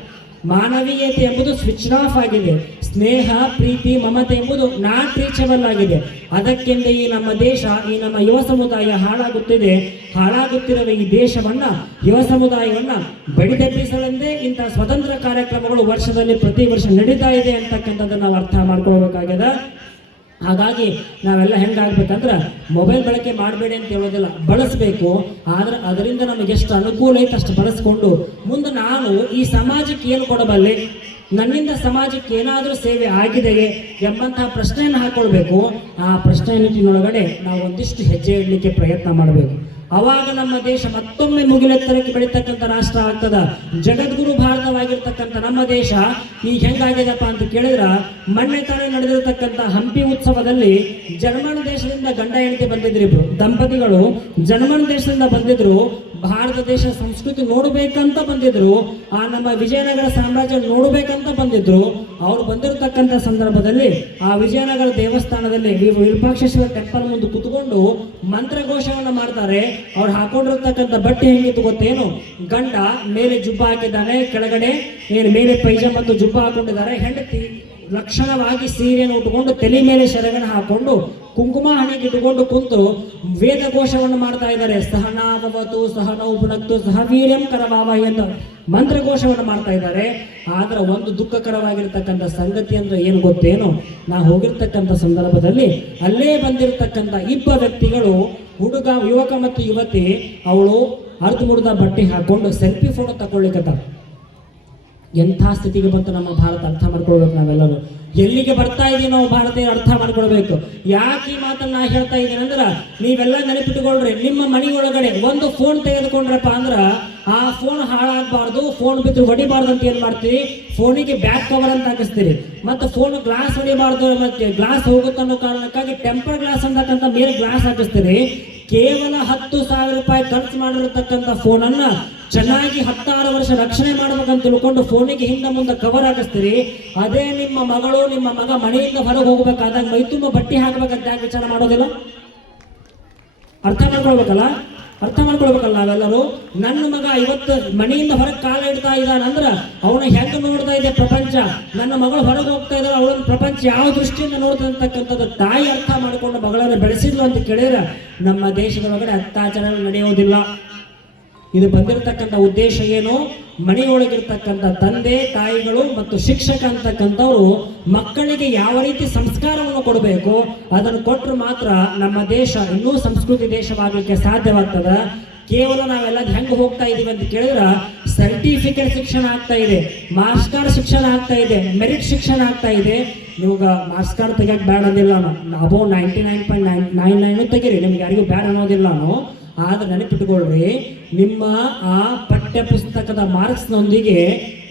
ಮಾನವೀಯತೆ ಎಂಬುದು ಸ್ವಿಚ್ ಆಫ್ ಆಗಿದೆ. ಸ್ನೇಹ, ಪ್ರೀತಿ, ಮಮತೆ ಎಂಬುದು ನಾಟ್ ರೀಚಬಲ್ ಆಗಿದೆ. ಅದಕ್ಕೆಂದೇ ಈ ನಮ್ಮ ದೇಶ, ಈ ನಮ್ಮ ಯುವ ಸಮುದಾಯ ಹಾಳಾಗುತ್ತಿದೆ. ಹಾಳಾಗುತ್ತಿರುವ ಈ ದೇಶವನ್ನ, ಯುವ ಸಮುದಾಯವನ್ನ ಬಡಿದೆಬ್ಬಿಸಲೆಂದೇ ಇಂತಹ ಸ್ವತಂತ್ರ ಕಾರ್ಯಕ್ರಮಗಳು ವರ್ಷದಲ್ಲಿ ಪ್ರತಿ ವರ್ಷ ನಡೀತಾ ಇದೆ ಅಂತಕ್ಕಂಥದ್ದನ್ನು ನಾವು ಅರ್ಥ ಮಾಡ್ಕೊಳ್ಬೇಕಾಗಿದೆ. ಹಾಗಾಗಿ ನಾವೆಲ್ಲ ಹೆಂಗಾಗ್ಬೇಕಂದ್ರೆ ಮೊಬೈಲ್ ಬಳಕೆ ಮಾಡಬೇಡಿ ಅಂತ ಹೇಳೋದಿಲ್ಲ, ಬಳಸಬೇಕು. ಆದ್ರೆ ಅದರಿಂದ ನಮಗೆ ಎಷ್ಟು ಅನುಕೂಲ ಐತೆ ಅಷ್ಟು ಬಳಸ್ಕೊಂಡು ಮುಂದೆ ನಾನು ಈ ಸಮಾಜಕ್ಕೆ ಏನು ಕೊಡಬಲ್ಲೆ, ನನ್ನಿಂದ ಸಮಾಜಕ್ಕೆ ಏನಾದರೂ ಸೇವೆ ಆಗಿದೆಯೇ ಎಂಬಂತಹ ಪ್ರಶ್ನೆಯನ್ನು ಹಾಕೊಳ್ಬೇಕು. ಆ ಪ್ರಶ್ನೆ ನಿಟ್ಟಿನೊಳಗಡೆ ನಾವು ಒಂದಿಷ್ಟು ಹೆಜ್ಜೆ ಇಡಲಿಕ್ಕೆ ಪ್ರಯತ್ನ ಮಾಡಬೇಕು. ಅವಾಗ ನಮ್ಮ ದೇಶ ಮತ್ತೊಮ್ಮೆ ಮುಗಿಲೆತ್ತರಕ್ಕೆ ಬೆಳೀತಕ್ಕಂಥ ರಾಷ್ಟ್ರ ಆಗ್ತದ. ಜಗದ್ಗುರು ಭಾರತವಾಗಿರ್ತಕ್ಕಂಥ ನಮ್ಮ ದೇಶ ಈಗ ಹೆಂಗಾಗಿದೆಪ್ಪ ಅಂತ ಕೇಳಿದ್ರೆ, ಮೊನ್ನೆ ತಾನೇ ನಡೆದಿರತಕ್ಕಂಥ ಹಂಪಿ ಉತ್ಸವದಲ್ಲಿ ಜರ್ಮನ್ ದೇಶದಿಂದ ಗಂಡ ಹೆಂಡತಿ ಬಂದಿದ್ರು. ದಂಪತಿಗಳು ಜರ್ಮನ್ ದೇಶದಿಂದ ಬಂದಿದ್ರು. ಭಾರತ ದೇಶ ಸಂಸ್ಕೃತಿ ನೋಡಬೇಕಂತ ಬಂದಿದ್ರು. ಆ ನಮ್ಮ ವಿಜಯನಗರ ಸಾಮ್ರಾಜ್ಯ ನೋಡಬೇಕಂತ ಬಂದಿದ್ರು. ಅವ್ರು ಬಂದಿರತಕ್ಕಂಥ ಸಂದರ್ಭದಲ್ಲಿ ಆ ವಿಜಯನಗರ ದೇವಸ್ಥಾನದಲ್ಲಿ ವಿರೂಪಾಕ್ಷೇಶ್ವರ ಟೆಂಪಲ್ ಮುಂದೆ ಕುತ್ಕೊಂಡು ಮಂತ್ರಘೋಷವನ್ನು ಮಾಡ್ತಾರೆ. ಅವ್ರು ಹಾಕೊಂಡಿರ್ತಕ್ಕಂಥ ಬಟ್ಟೆ ಹೆಂಗಿತ್ತು ಗೊತ್ತೇನು? ಗಂಡ ಮೇಲೆ ಜುಬ್ಬ ಹಾಕಿದ್ದಾನೆ, ಕೆಳಗಡೆ ಮೇಲೆ ಪೈಜಾಮ ಮತ್ತು ಜುಬ್ಬ ಹಾಕೊಂಡಿದ್ದಾರೆ. ಹೆಂಡತಿ ಲಕ್ಷಣವಾಗಿ ಸೀರೆಯನ್ನು ಉಟ್ಕೊಂಡು ತಲೆ ಮೇಲೆ ಶರಗಣ ಹಾಕೊಂಡು ಕುಂಕುಮ ಹಣೆಗಿಟ್ಟುಕೊಂಡು ಕುಂತು ವೇದಘೋಷವನ್ನು ಮಾಡ್ತಾ ಇದ್ದಾರೆ. ಸಹನಾಭವತು ಸಹನೌ ಭುನಕ್ತು ಸಹ ವೀರ್ಯಂ ಕರವಾವಹಿ ಅಂತ ಮಂತ್ರಘೋಷವನ್ನು ಮಾಡ್ತಾ ಇದ್ದಾರೆ. ಆದ್ರೆ ಒಂದು ದುಃಖಕರವಾಗಿರ್ತಕ್ಕಂಥ ಸಂಗತಿ ಅಂದ್ರೆ ಏನು ಗೊತ್ತೇನು? ನಾ ಹೋಗಿರ್ತಕ್ಕಂಥ ಸಂದರ್ಭದಲ್ಲಿ ಅಲ್ಲೇ ಬಂದಿರತಕ್ಕಂಥ ಇಬ್ಬರು ವ್ಯಕ್ತಿಗಳು, ಹುಡುಗ, ಯುವಕ ಮತ್ತು ಯುವತಿ, ಅವಳು ಅರ್ಧ ಮುರ್ದ ಬಟ್ಟೆ ಹಾಕೊಂಡು ಸೆಲ್ಫಿ ಫೋಟೋ ತಗೊಳ್ಳಿಕತ್ತ. ಎಂಥ ಸ್ಥಿತಿಗೆ ಬಂತು ನಮ್ಮ ಭಾರತ, ಅರ್ಥ ಮಾಡ್ಕೊಳ್ಬೇಕು. ನಾವೆಲ್ಲರೂ ಎಲ್ಲಿಗೆ ಬರ್ತಾ ಇದೀವಿ ನಾವು ಭಾರತೀಯರು ಅರ್ಥ ಮಾಡ್ಕೊಳ್ಬೇಕು. ಯಾಕೆ ಈ ಮಾತನ್ನ ನಾ ಹೇಳ್ತಾ ಇದ್ದೀನಿ ಅಂದ್ರೆ, ನೀವೆಲ್ಲ ನೆನಪಿಟ್ಟುಕೊಳ್ರಿ, ನಿಮ್ಮ ಮನೆಯೊಳಗಡೆ ಒಂದು ಫೋನ್ ತೆಗೆದುಕೊಂಡ್ರಪ್ಪ ಅಂದ್ರ ಆ ಫೋನ್ ಹಾಳಾಗಬಾರ್ದು, ಫೋನ್ ಬಿದ್ದು ಹೊಡಿಬಾರ್ದು ಅಂತ ಏನ್ ಮಾಡ್ತೀವಿ? ಫೋನಿಗೆ ಬ್ಯಾಕ್ ಕವರ್ ಅಂತ ಹಾಕಿಸ್ತೀರಿ. ಮತ್ತೆ ಫೋನ್ ಗ್ಲಾಸ್ ಹೊಡಿಬಾರ್ದು, ಮತ್ತೆ ಗ್ಲಾಸ್ ಹೋಗುತ್ತೆ ಅನ್ನೋ ಕಾರಣಕ್ಕಾಗಿ ಟೆಂಪರ್ ಗ್ಲಾಸ್ ಅಂತಕ್ಕಂಥ ಮೇಲೆ ಗ್ಲಾಸ್ ಹಾಕಿಸ್ತೀರಿ. ಕೇವಲ 10,000 ರೂಪಾಯಿ ಖರ್ಚು ಮಾಡಿರತಕ್ಕಂಥ ಫೋನನ್ನ ಚೆನ್ನಾಗಿ 16 ವರ್ಷ ರಕ್ಷಣೆ ಮಾಡ್ಬೇಕಂತ ತಿಳ್ಕೊಂಡು ಫೋನಿಗೆ ಹಿಂದೆ ಮುಂದೆ ಕವರ್ ಹಾಕಿಸ್ತೀರಿ. ಅದೇ ನಿಮ್ಮ ಮಗಳು, ನಿಮ್ಮ ಮಗ ಮನೆಯಿಂದ ಹೊರಗೆ ಹೋಗ್ಬೇಕಾದಾಗ ಮೈ ತುಂಬ ಬಟ್ಟೆ ಹಾಕ್ಬೇಕಂತ ಯಾಕೆ ವಿಚಾರ ಮಾಡೋದಿಲ್ಲ? ಅರ್ಥ ಮಾಡ್ಕೊಳ್ಬೇಕಲ್ಲ ನಾವೆಲ್ಲರೂ. ನನ್ನ ಮಗ ಇವತ್ತು ಮನೆಯಿಂದ ಹೊರಗೆ ಕಾಲ ಇಡ್ತಾ ಇದ್ದಾನಂದ್ರ ಅವನ ಹೆಂಗೆ ನೋಡ್ತಾ ಇದೆ ಪ್ರಪಂಚ, ನನ್ನ ಮಗಳು ಹೊರಗೆ ಹೋಗ್ತಾ ಇದ್ದಾಳೆ, ಅವಳನ್ನ ಪ್ರಪಂಚ ಯಾವ ದೃಷ್ಟಿಯಿಂದ ನೋಡ್ತಾ ಅಂತಕ್ಕಂಥದ್ದು ತಾಯಿ ಅರ್ಥ ಮಾಡಿಕೊಂಡು ಮಗಳನ್ನು ಬೆಳೆಸಿದ್ಲು ಅಂತ ಕೇಳಿದ್ರೆ ನಮ್ಮ ದೇಶದೊಳಗಡೆ ಅತ್ಯಾಚಾರ ನಡೆಯೋದಿಲ್ಲ. ಇದು ಬಂದಿರತಕ್ಕಂಥ ಉದ್ದೇಶ ಏನು? ಮನೆಯೊಳಗಿರ್ತಕ್ಕಂಥ ತಂದೆ ತಾಯಿಗಳು ಮತ್ತು ಶಿಕ್ಷಕ ಅಂತಕ್ಕಂಥವ್ರು ಮಕ್ಕಳಿಗೆ ಯಾವ ರೀತಿ ಸಂಸ್ಕಾರವನ್ನು ಕೊಡಬೇಕು ಅದನ್ನು ಕೊಟ್ಟರು ಮಾತ್ರ ನಮ್ಮ ದೇಶ ಇನ್ನೂ ಸಂಸ್ಕೃತಿ ದೇಶವಾಗಲಿಕ್ಕೆ ಸಾಧ್ಯವಾಗ್ತದ. ಕೇವಲ ನಾವೆಲ್ಲ ಹೆಂಗೆ ಹೋಗ್ತಾ ಇದೀವಿ ಅಂತ ಕೇಳಿದ್ರೆ, ಸರ್ಟಿಫಿಕೇಟ್ ಶಿಕ್ಷಣ ಆಗ್ತಾ ಇದೆ, ಮಾರ್ಕ್ಸ್ ಕಾರ್ಡ್ ಶಿಕ್ಷಣ ಆಗ್ತಾ ಇದೆ, ಮೆರಿಟ್ ಶಿಕ್ಷಣ ಆಗ್ತಾ ಇದೆ. ನಿಮ್ಗ ಮಾರ್ಕ್ಸ್ ಕಾರ್ಡ್ ತೆಗಿಯಕ್ಕೆ ಬ್ಯಾಡ ಅಂದಿಲ್ಲ ನಾನು, ಅಬೌವ್ 99.99 ತೆಗೀರಿ, ನಿಮ್ಗೆ ಯಾರಿಗೂ ಬ್ಯಾಡ ಅನ್ನೋದಿಲ್ಲ ನಾನು. ಆದ್ರೆ ನೆನಪಿಟ್ಟುಕೊಳ್ರಿ, ನಿಮ್ಮ ಆ ಪಠ್ಯ ಪುಸ್ತಕದ ಮಾರ್ಕ್ಸ್ನೊಂದಿಗೆ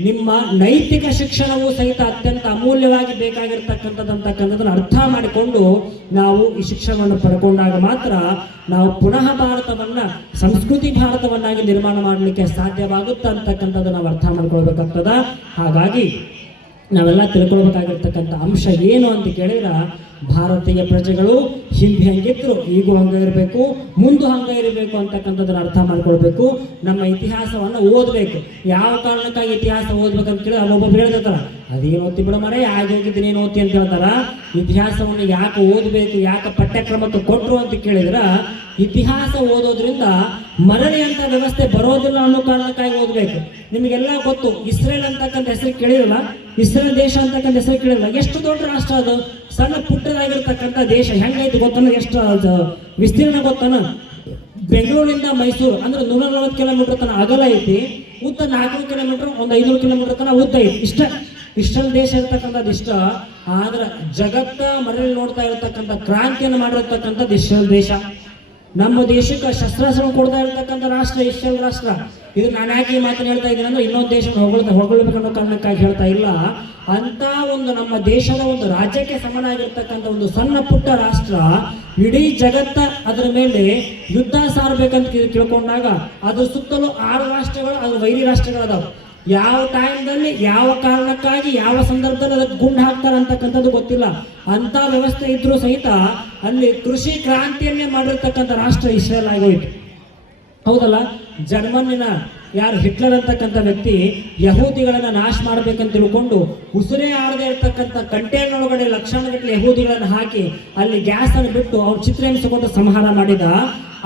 ನಿಮ್ಮ ನೈತಿಕ ಶಿಕ್ಷಣವೂ ಸಹಿತ ಅತ್ಯಂತ ಅಮೂಲ್ಯವಾಗಿ ಬೇಕಾಗಿರ್ತಕ್ಕಂಥದ್ದನ್ನು ಅರ್ಥ ಮಾಡಿಕೊಂಡು ನಾವು ಈ ಶಿಕ್ಷಣವನ್ನು ಪಡ್ಕೊಂಡಾಗ ಮಾತ್ರ ನಾವು ಪುನಃ ಭಾರತವನ್ನ ಸಂಸ್ಕೃತಿ ಭಾರತವನ್ನಾಗಿ ನಿರ್ಮಾಣ ಮಾಡಲಿಕ್ಕೆ ಸಾಧ್ಯವಾಗುತ್ತೆ ಅಂತಕ್ಕಂಥದ್ದು ನಾವು ಅರ್ಥ ಮಾಡ್ಕೊಳ್ಬೇಕಾಗ್ತದ. ಹಾಗಾಗಿ ನಾವೆಲ್ಲ ತಿಳ್ಕೊಳ್ಬೇಕಾಗಿರ್ತಕ್ಕಂಥ ಅಂಶ ಏನು ಅಂತ ಕೇಳಿದ್ರೆ, ಭಾರತೀಯ ಪ್ರಜೆಗಳು ಹಿಂದೆ ಹೆಂಗಿದ್ರು ಈಗೂ ಹಂಗ ಇರಬೇಕು, ಮುಂದೆ ಹಂಗ ಇರಬೇಕು ಅಂತಕ್ಕಂಥದ್ದನ್ನ ಅರ್ಥ ಮಾಡ್ಕೊಳ್ಬೇಕು. ನಮ್ಮ ಇತಿಹಾಸವನ್ನು ಓದಬೇಕು. ಯಾವ ಕಾರಣಕ್ಕಾಗಿ ಇತಿಹಾಸ ಓದ್ಬೇಕಂತ ಕೇಳಿ ಅಲ್ಲೊಬ್ಬೊಬ್ರು ಹೇಳ್ತಾರ, ಅದೇನು ಓದ್ತಿ ಬಿಡ ಮರೆ, ಆಗಿ ಹೋಗಿದ್ದೀನಿ ಏನು ಓದ್ತಿ ಅಂತ ಹೇಳ್ತಾರ. ಇತಿಹಾಸವನ್ನು ಯಾಕೆ ಓದಬೇಕು, ಯಾಕೆ ಪಠ್ಯಕ್ರಮಕ್ಕೆ ಕೊಟ್ಟರು ಅಂತ ಕೇಳಿದ್ರ, ಇತಿಹಾಸ ಓದೋದ್ರಿಂದ ಮರಳಿ ಅಂತ ವ್ಯವಸ್ಥೆ ಬರೋದಿಲ್ಲ ಅನ್ನೋ ಕಾರಣಕ್ಕಾಗಿ ಓದಬೇಕು. ನಿಮಗೆಲ್ಲ ಗೊತ್ತು, ಇಸ್ರೇಲ್ ಅಂತಕ್ಕಂಥ ಹೆಸರು ಕೇಳಿರಲ್ಲ, ಇಸ್ರೇಲ್ ದೇಶ ಅಂತಕ್ಕಂಥ ಹೆಸರು ಕೇಳಿರಲ್ಲ. ಎಷ್ಟು ದೊಡ್ಡ ರಾಷ್ಟ್ರ ಅದು, ಸಣ್ಣ ಪುಟ್ಟದಾಗಿರ್ತಕ್ಕಂಥ ದೇಶ. ಹೆಂಗೈತಿ ಗೊತ್ತನ, ಎಷ್ಟು ವಿಸ್ತೀರ್ಣ ಗೊತ್ತನ? ಬೆಂಗಳೂರಿನಿಂದ ಮೈಸೂರು ಅಂದ್ರೆ 140 ಕಿಲೋಮೀಟರ್ ತನ ಅಗಲ ಐತಿ, ಉದ್ದ 400 ಕಿಲೋಮೀಟರ್, ಒಂದು 500 ಕಿಲೋಮೀಟರ್ ತನ ಉದ್ದ ಐತಿ. ಇಷ್ಟೊಂದು ದೇಶ ಇರ್ತಕ್ಕಂಥದ್ದು ಇಷ್ಟ. ಆದ್ರೆ ಜಗತ್ತ ಮರಳಿ ನೋಡ್ತಾ ಇರತಕ್ಕಂಥ ಕ್ರಾಂತಿಯನ್ನು ಮಾಡಿರ್ತಕ್ಕಂಥದ್ದು ಇಸ್ರೇಲ್ ದೇಶ. ನಮ್ಮ ದೇಶಕ್ಕೆ ಶಸ್ತ್ರಾಸ್ತ್ರ ಕೊಡ್ತಾ ಇರ್ತಕ್ಕಂಥ ರಾಷ್ಟ್ರ ಇಸ್ರೇಲ್ ರಾಷ್ಟ್ರ. ಇದು ನಾನು ಯಾಕೆ ಈ ಮಾತನ್ನು ಹೇಳ್ತಾ ಇದ್ದೀನಿ ಅಂದ್ರೆ, ಇನ್ನೊಂದು ದೇಶ ಹೊಗಳ್ಬೇಕನ್ನೋ ಕಾರಣಕ್ಕಾಗಿ ಹೇಳ್ತಾ ಇಲ್ಲ. ಅಂತ ಒಂದು ನಮ್ಮ ದೇಶದ ಒಂದು ರಾಜ್ಯಕ್ಕೆ ಸಮನಾಗಿರ್ತಕ್ಕಂಥ ಒಂದು ಸಣ್ಣ ಪುಟ್ಟ ರಾಷ್ಟ್ರ ಇಡೀ ಜಗತ್ತ ಅದರ ಮೇಲೆ ಯುದ್ಧ ಸಾರಬೇಕಂತ ತಿಳ್ಕೊಂಡಾಗ ಅದ್ರ ಸುತ್ತಲೂ 6 ರಾಷ್ಟ್ರಗಳು, ಅದು ವೈರಿ ರಾಷ್ಟ್ರಗಳದಾವ. ಯಾವ ಟೈಮ್ದಲ್ಲಿ ಯಾವ ಕಾರಣಕ್ಕಾಗಿ ಯಾವ ಸಂದರ್ಭದಲ್ಲಿ ಅದಕ್ಕೆ ಗುಂಡು ಹಾಕ್ತಾರೆ ಅಂತಕ್ಕಂಥದ್ದು ಗೊತ್ತಿಲ್ಲ. ಅಂತ ವ್ಯವಸ್ಥೆ ಇದ್ರೂ ಸಹಿತ ಅಲ್ಲಿ ಕೃಷಿ ಕ್ರಾಂತಿಯನ್ನೇ ಮಾಡಿರ್ತಕ್ಕಂಥ ರಾಷ್ಟ್ರ ಇಸ್ರೇಲ್ ಆಗೋಯ್ತು. ಹೌದಲ್ಲ? ಜರ್ಮನ್ನಿನ ಯಾರು ಹಿಟ್ಲರ್ ಅಂತಕ್ಕಂಥ ವ್ಯಕ್ತಿ ಯಹೂದಿಗಳನ್ನ ನಾಶ ಮಾಡ್ಬೇಕಂತ ತಿಳ್ಕೊಂಡು ಉಸಿರೇ ಆಡದೆ ಇರ್ತಕ್ಕಂಥ ಕಂಟೇನರ್ ಒಳಗಡೆ ಲಕ್ಷಾನುಗಟ್ಟಲೆ ಯಹೂದಿಗಳನ್ನು ಹಾಕಿ ಅಲ್ಲಿ ಗ್ಯಾಸ್ ಅನ್ನು ಬಿಟ್ಟು ಅವ್ರ ಚಿತ್ರಹಿಂಸೆಗೊಂಡು ಸಂಹಾರ ಮಾಡಿದ.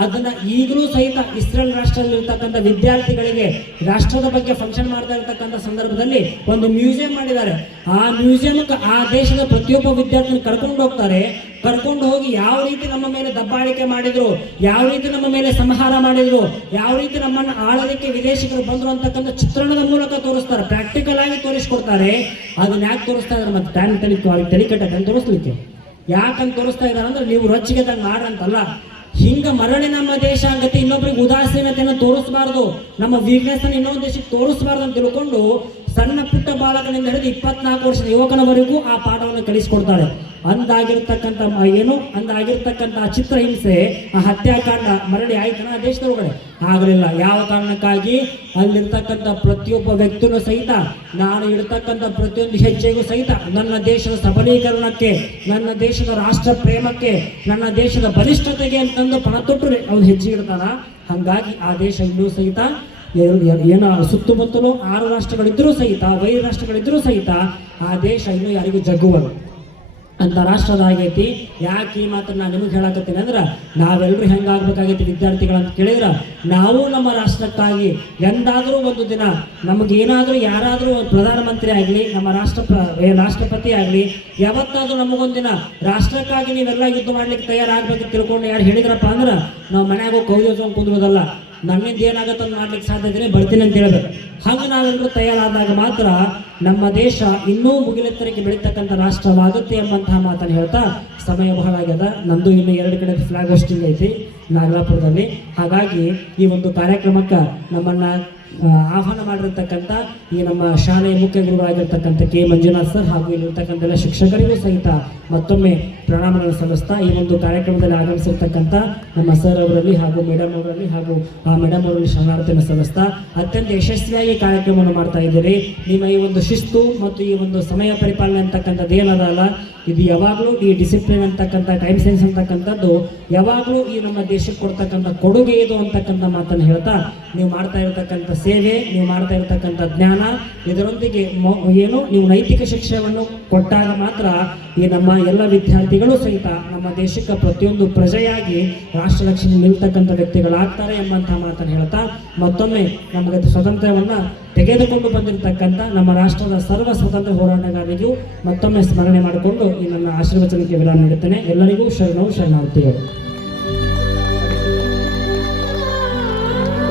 ಅದನ್ನ ಈಗಲೂ ಸಹಿತ ಇಸ್ರೇಲ್ ರಾಷ್ಟ್ರದಲ್ಲಿ ಇರ್ತಕ್ಕಂಥ ವಿದ್ಯಾರ್ಥಿಗಳಿಗೆ ರಾಷ್ಟ್ರದ ಬಗ್ಗೆ ಫಂಕ್ಷನ್ ಮಾಡ್ತಾ ಇರ್ತಕ್ಕಂಥ ಸಂದರ್ಭದಲ್ಲಿ ಒಂದು ಮ್ಯೂಸಿಯಂ ಮಾಡಿದ್ದಾರೆ. ಆ ಮ್ಯೂಸಿಯಂಗೆ ಆ ದೇಶದ ಪ್ರತಿಯೊಬ್ಬ ವಿದ್ಯಾರ್ಥಿನ ಕರ್ಕೊಂಡು ಹೋಗ್ತಾರೆ. ಕರ್ಕೊಂಡು ಹೋಗಿ ಯಾವ ರೀತಿ ನಮ್ಮ ಮೇಲೆ ದಬ್ಬಾಳಿಕೆ ಮಾಡಿದ್ರು, ಯಾವ ರೀತಿ ನಮ್ಮ ಮೇಲೆ ಸಂಹಾರ ಮಾಡಿದ್ರು, ಯಾವ ರೀತಿ ನಮ್ಮನ್ನು ಆಳೋದಕ್ಕೆ ವಿದೇಶಿಗರು ಬಂದ್ರು ಅಂತಕ್ಕಂಥ ಚಿತ್ರಣದ ಮೂಲಕ ತೋರಿಸ್ತಾರೆ, ಪ್ರಾಕ್ಟಿಕಲ್ ಆಗಿ ತೋರಿಸ್ಕೊಡ್ತಾರೆ. ಅದನ್ನ ಯಾಕೆ ತೋರಿಸ್ತಾ ಇದ್ದಾರೆ? ಮತ್ತೆ ತಲೆ ಕೆಟ್ಟಕ್ಕೆ ತೋರಿಸ್ಲಿಕ್ಕೆ ಯಾಕಂತ ತೋರಿಸ್ತಾ ಇದ್ದಾರೆ ಅಂದ್ರೆ ನೀವು ರೊಚ್ಚಿಗೆ ತಂಗ ಮಾಡ್ರಂತಲ್ಲ. ಹಿಂಗ ಮರಳಿ ನಮ್ಮ ದೇಶ ಆಗತ್ತೆ, ಇನ್ನೊಬ್ರಿಗೆ ಉದಾಸೀನತೆಯನ್ನು ತೋರಿಸಬಾರ್ದು, ನಮ್ಮ ವೀಕ್ನೆಸ್ ಅನ್ನು ಇನ್ನೊಂದು ದೇಶಕ್ಕೆ ತೋರಿಸಬಾರ್ದು ಅಂತ ತಿಳ್ಕೊಂಡು ಸಣ್ಣ ಪುಟ್ಟ ಬಾಲಕನಿಂದ ಹಿಡಿದು 24 ವರ್ಷದ ಯುವಕನವರೆಗೂ ಆ ಪಾಠವನ್ನು ಕಲಿಸ್ಕೊಡ್ತಾಳೆ. ಅಂದಾಗಿರ್ತಕ್ಕಂಥ ಅಂದಾಗಿರ್ತಕ್ಕಂಥ ಚಿತ್ರಹಿಂಸೆ, ಆ ಹತ್ಯಾಕಾಂಡ ಮರಳಿ ಆಯ್ತನ ಆ ದೇಶದೊಳಗಡೆ ಆಗಲಿಲ್ಲ. ಯಾವ ಕಾರಣಕ್ಕಾಗಿ? ಅಲ್ಲಿರ್ತಕ್ಕಂಥ ಪ್ರತಿಯೊಬ್ಬ ವ್ಯಕ್ತಿನೂ ಸಹಿತ, ನಾನು ಇಡ್ತಕ್ಕಂಥ ಪ್ರತಿಯೊಂದು ಹೆಜ್ಜೆಗೂ ಸಹಿತ ನನ್ನ ದೇಶದ ಸಬಲೀಕರಣಕ್ಕೆ, ನನ್ನ ದೇಶದ ರಾಷ್ಟ್ರ ಪ್ರೇಮಕ್ಕೆ, ನನ್ನ ದೇಶದ ಬಲಿಷ್ಠತೆಗೆ ಅಂತಂದು ಪಣ ತೊಟ್ಟು ಅವ್ನು ಹೆಜ್ಜೆ ಇಡ್ತಾನ. ಹಾಗಾಗಿ ಆ ದೇಶ ಇನ್ನೂ ಸಹಿತ ಏನೋ ಸುತ್ತಮುತ್ತಲೂ 6 ರಾಷ್ಟ್ರಗಳಿದ್ರೂ ಸಹಿತ, ವೈರ ರಾಷ್ಟ್ರಗಳಿದ್ರೂ ಸಹಿತ ಆ ದೇಶ ಇನ್ನೂ ಯಾರಿಗೂ ಜಗ್ಗುವಲ್ಲ ಅಂತ ರಾಷ್ಟ್ರದಾಗೈತಿ. ಯಾಕೆ ಈ ಮಾತನ್ನು ನಾನು ನಿಮಗೆ ಹೇಳಕತ್ತೀನಿ ಅಂದ್ರೆ, ನಾವೆಲ್ಲರೂ ಹೆಂಗಾಗಬೇಕಾಗೈತಿ ವಿದ್ಯಾರ್ಥಿಗಳಂತ ಕೇಳಿದ್ರೆ, ನಾವು ನಮ್ಮ ರಾಷ್ಟ್ರಕ್ಕಾಗಿ ಎಂದಾದರೂ ಒಂದು ದಿನ ನಮಗೇನಾದರೂ ಯಾರಾದರೂ ಪ್ರಧಾನಮಂತ್ರಿ ಆಗಲಿ, ನಮ್ಮ ರಾಷ್ಟ್ರಪತಿ ಆಗಲಿ, ಯಾವತ್ತಾದರೂ ನಮಗೊಂದಿನ ರಾಷ್ಟ್ರಕ್ಕಾಗಿ ನೀವೆಲ್ಲ ಯುದ್ಧ ಮಾಡ್ಲಿಕ್ಕೆ ತಯಾರಾಗಬೇಕು ತಿಳ್ಕೊಂಡು ಯಾರು ಹೇಳಿದ್ರಪ್ಪ ಅಂದ್ರೆ, ನಾವು ಮನ್ಯಾಗ ಹೋಗಿ ಕೌದೋಸ್ಕೊಂಡು ಕುಂದ್ರೋದಲ್ಲ, ನನ್ನಿಂದ ಏನಾಗತ್ತ ಮಾಡ್ಲಿಕ್ಕೆ ಸಾಧ್ಯತೆ ಬರ್ತೀನಿ ಅಂತ ಹೇಳ್ಬೇಕು. ಹಂಗೆ ನಾವೆಲ್ಲರೂ ತಯಾರಾದಾಗ ಮಾತ್ರ ನಮ್ಮ ದೇಶ ಇನ್ನೂ ಮುಗಿಲೆತ್ತರಕ್ಕೆ ಬೆಳೀತಕ್ಕಂಥ ರಾಷ್ಟ್ರವಾಗುತ್ತೆ ಎಂಬಂತಹ ಮಾತನ್ನು ಹೇಳ್ತಾ, ಸಮಯ ಬಹಳ ಆಗ್ಯದ. ನಂದು ಇನ್ನು 2 ಕಡೆ ಫ್ಲಾಗ್ ಹೋಸ್ಟಿಂಗ್ ಐತಿ ನಾಗಲಾಪುರದಲ್ಲಿ. ಹಾಗಾಗಿ ಈ ಒಂದು ಕಾರ್ಯಕ್ರಮಕ್ಕೆ ನಮ್ಮನ್ನ ಆಹ್ವಾನ ಮಾಡಿರ್ತಕ್ಕಂಥ ಈ ನಮ್ಮ ಶಾಲೆಯ ಮುಖ್ಯ ಗುರುಗಳಾಗಿರ್ತಕ್ಕಂಥ ಕೆ ಮಂಜುನಾಥ್ ಸರ್ ಹಾಗೂ ಇಲ್ಲಿರ್ತಕ್ಕಂಥ ಎಲ್ಲ ಶಿಕ್ಷಕರಿಗೂ ಸಹಿತ ಮತ್ತೊಮ್ಮೆ ಪ್ರಣಾಮಗಳನ್ನು ಸಲ್ಲಿಸ್ತಾ, ಈ ಒಂದು ಕಾರ್ಯಕ್ರಮದಲ್ಲಿ ಆಗಮಿಸಿರ್ತಕ್ಕಂಥ ನಮ್ಮ ಸರ್ ಅವರಲ್ಲಿ ಹಾಗೂ ಮೇಡಮ್ ಅವರಲ್ಲಿ ಹಾಗೂ ಆ ಮೇಡಮ್ ಅವರಲ್ಲಿ ಶರಣಾರ್ಥಿಯನ್ನು ಸಲ್ಲಿಸ್ತಾ, ಅತ್ಯಂತ ಯಶಸ್ವಿಯಾಗಿ ಕಾರ್ಯಕ್ರಮವನ್ನು ಮಾಡ್ತಾ ಇದ್ದೀರಿ. ನಿಮ್ಮ ಈ ಒಂದು ಶಿಸ್ತು ಮತ್ತು ಈ ಒಂದು ಸಮಯ ಪರಿಪಾಲನೆ ಅಂತಕ್ಕಂಥದ್ದು ಏನದಲ್ಲ, ಇದು ಯಾವಾಗಲೂ ಈ ಡಿಸಿಪ್ಲಿನ್ ಅಂತಕ್ಕಂಥ ಟೈಮ್ ಸೆನ್ಸ್ ಅಂತಕ್ಕಂಥದ್ದು ಯಾವಾಗಲೂ ಈ ನಮ್ಮ ದೇಶಕ್ಕೆ ಕೊಡ್ತಕ್ಕಂಥ ಕೊಡುಗೆ ಇದು ಅಂತಕ್ಕಂಥ ಮಾತನ್ನು ಹೇಳ್ತಾ, ನೀವು ಮಾಡ್ತಾ ಇರತಕ್ಕಂಥ ಸೇವೆ, ನೀವು ಮಾಡ್ತಾ ಇರತಕ್ಕಂಥ ಜ್ಞಾನ, ಇದರೊಂದಿಗೆ ನೀವು ನೈತಿಕ ಶಿಕ್ಷಣವನ್ನು ಕೊಟ್ಟಾಗ ಮಾತ್ರ ಈ ನಮ್ಮ ಎಲ್ಲ ವಿದ್ಯಾರ್ಥಿಗಳು ಸಹಿತ ನಮ್ಮ ದೇಶಕ್ಕೆ ಪ್ರತಿಯೊಂದು ಪ್ರಜೆಯಾಗಿ ರಾಷ್ಟ್ರ ರಕ್ಷಣೆ ನಿಲ್ತಕ್ಕಂಥ ವ್ಯಕ್ತಿಗಳಾಗ್ತಾರೆ ಎಂಬಂತಹ ಮಾತನ್ನು ಹೇಳ್ತಾ, ಮತ್ತೊಮ್ಮೆ ನಮಗೆ ಸ್ವಾತಂತ್ರ್ಯವನ್ನು ತೆಗೆದುಕೊಂಡು ಬಂದಿರತಕ್ಕಂಥ ನಮ್ಮ ರಾಷ್ಟ್ರದ ಸರ್ವ ಸ್ವತಂತ್ರ ಹೋರಾಟಗಾರರಿಗೂ ಮತ್ತೊಮ್ಮೆ ಸ್ಮರಣೆ ಮಾಡಿಕೊಂಡು ಈ ನನ್ನ ಆಶೀರ್ವಚನಕ್ಕೆ ವಿರಾಮ ನೀಡುತ್ತೇನೆ. ಎಲ್ಲರಿಗೂ ಶರಣಾರ್ಥಿಗಳು.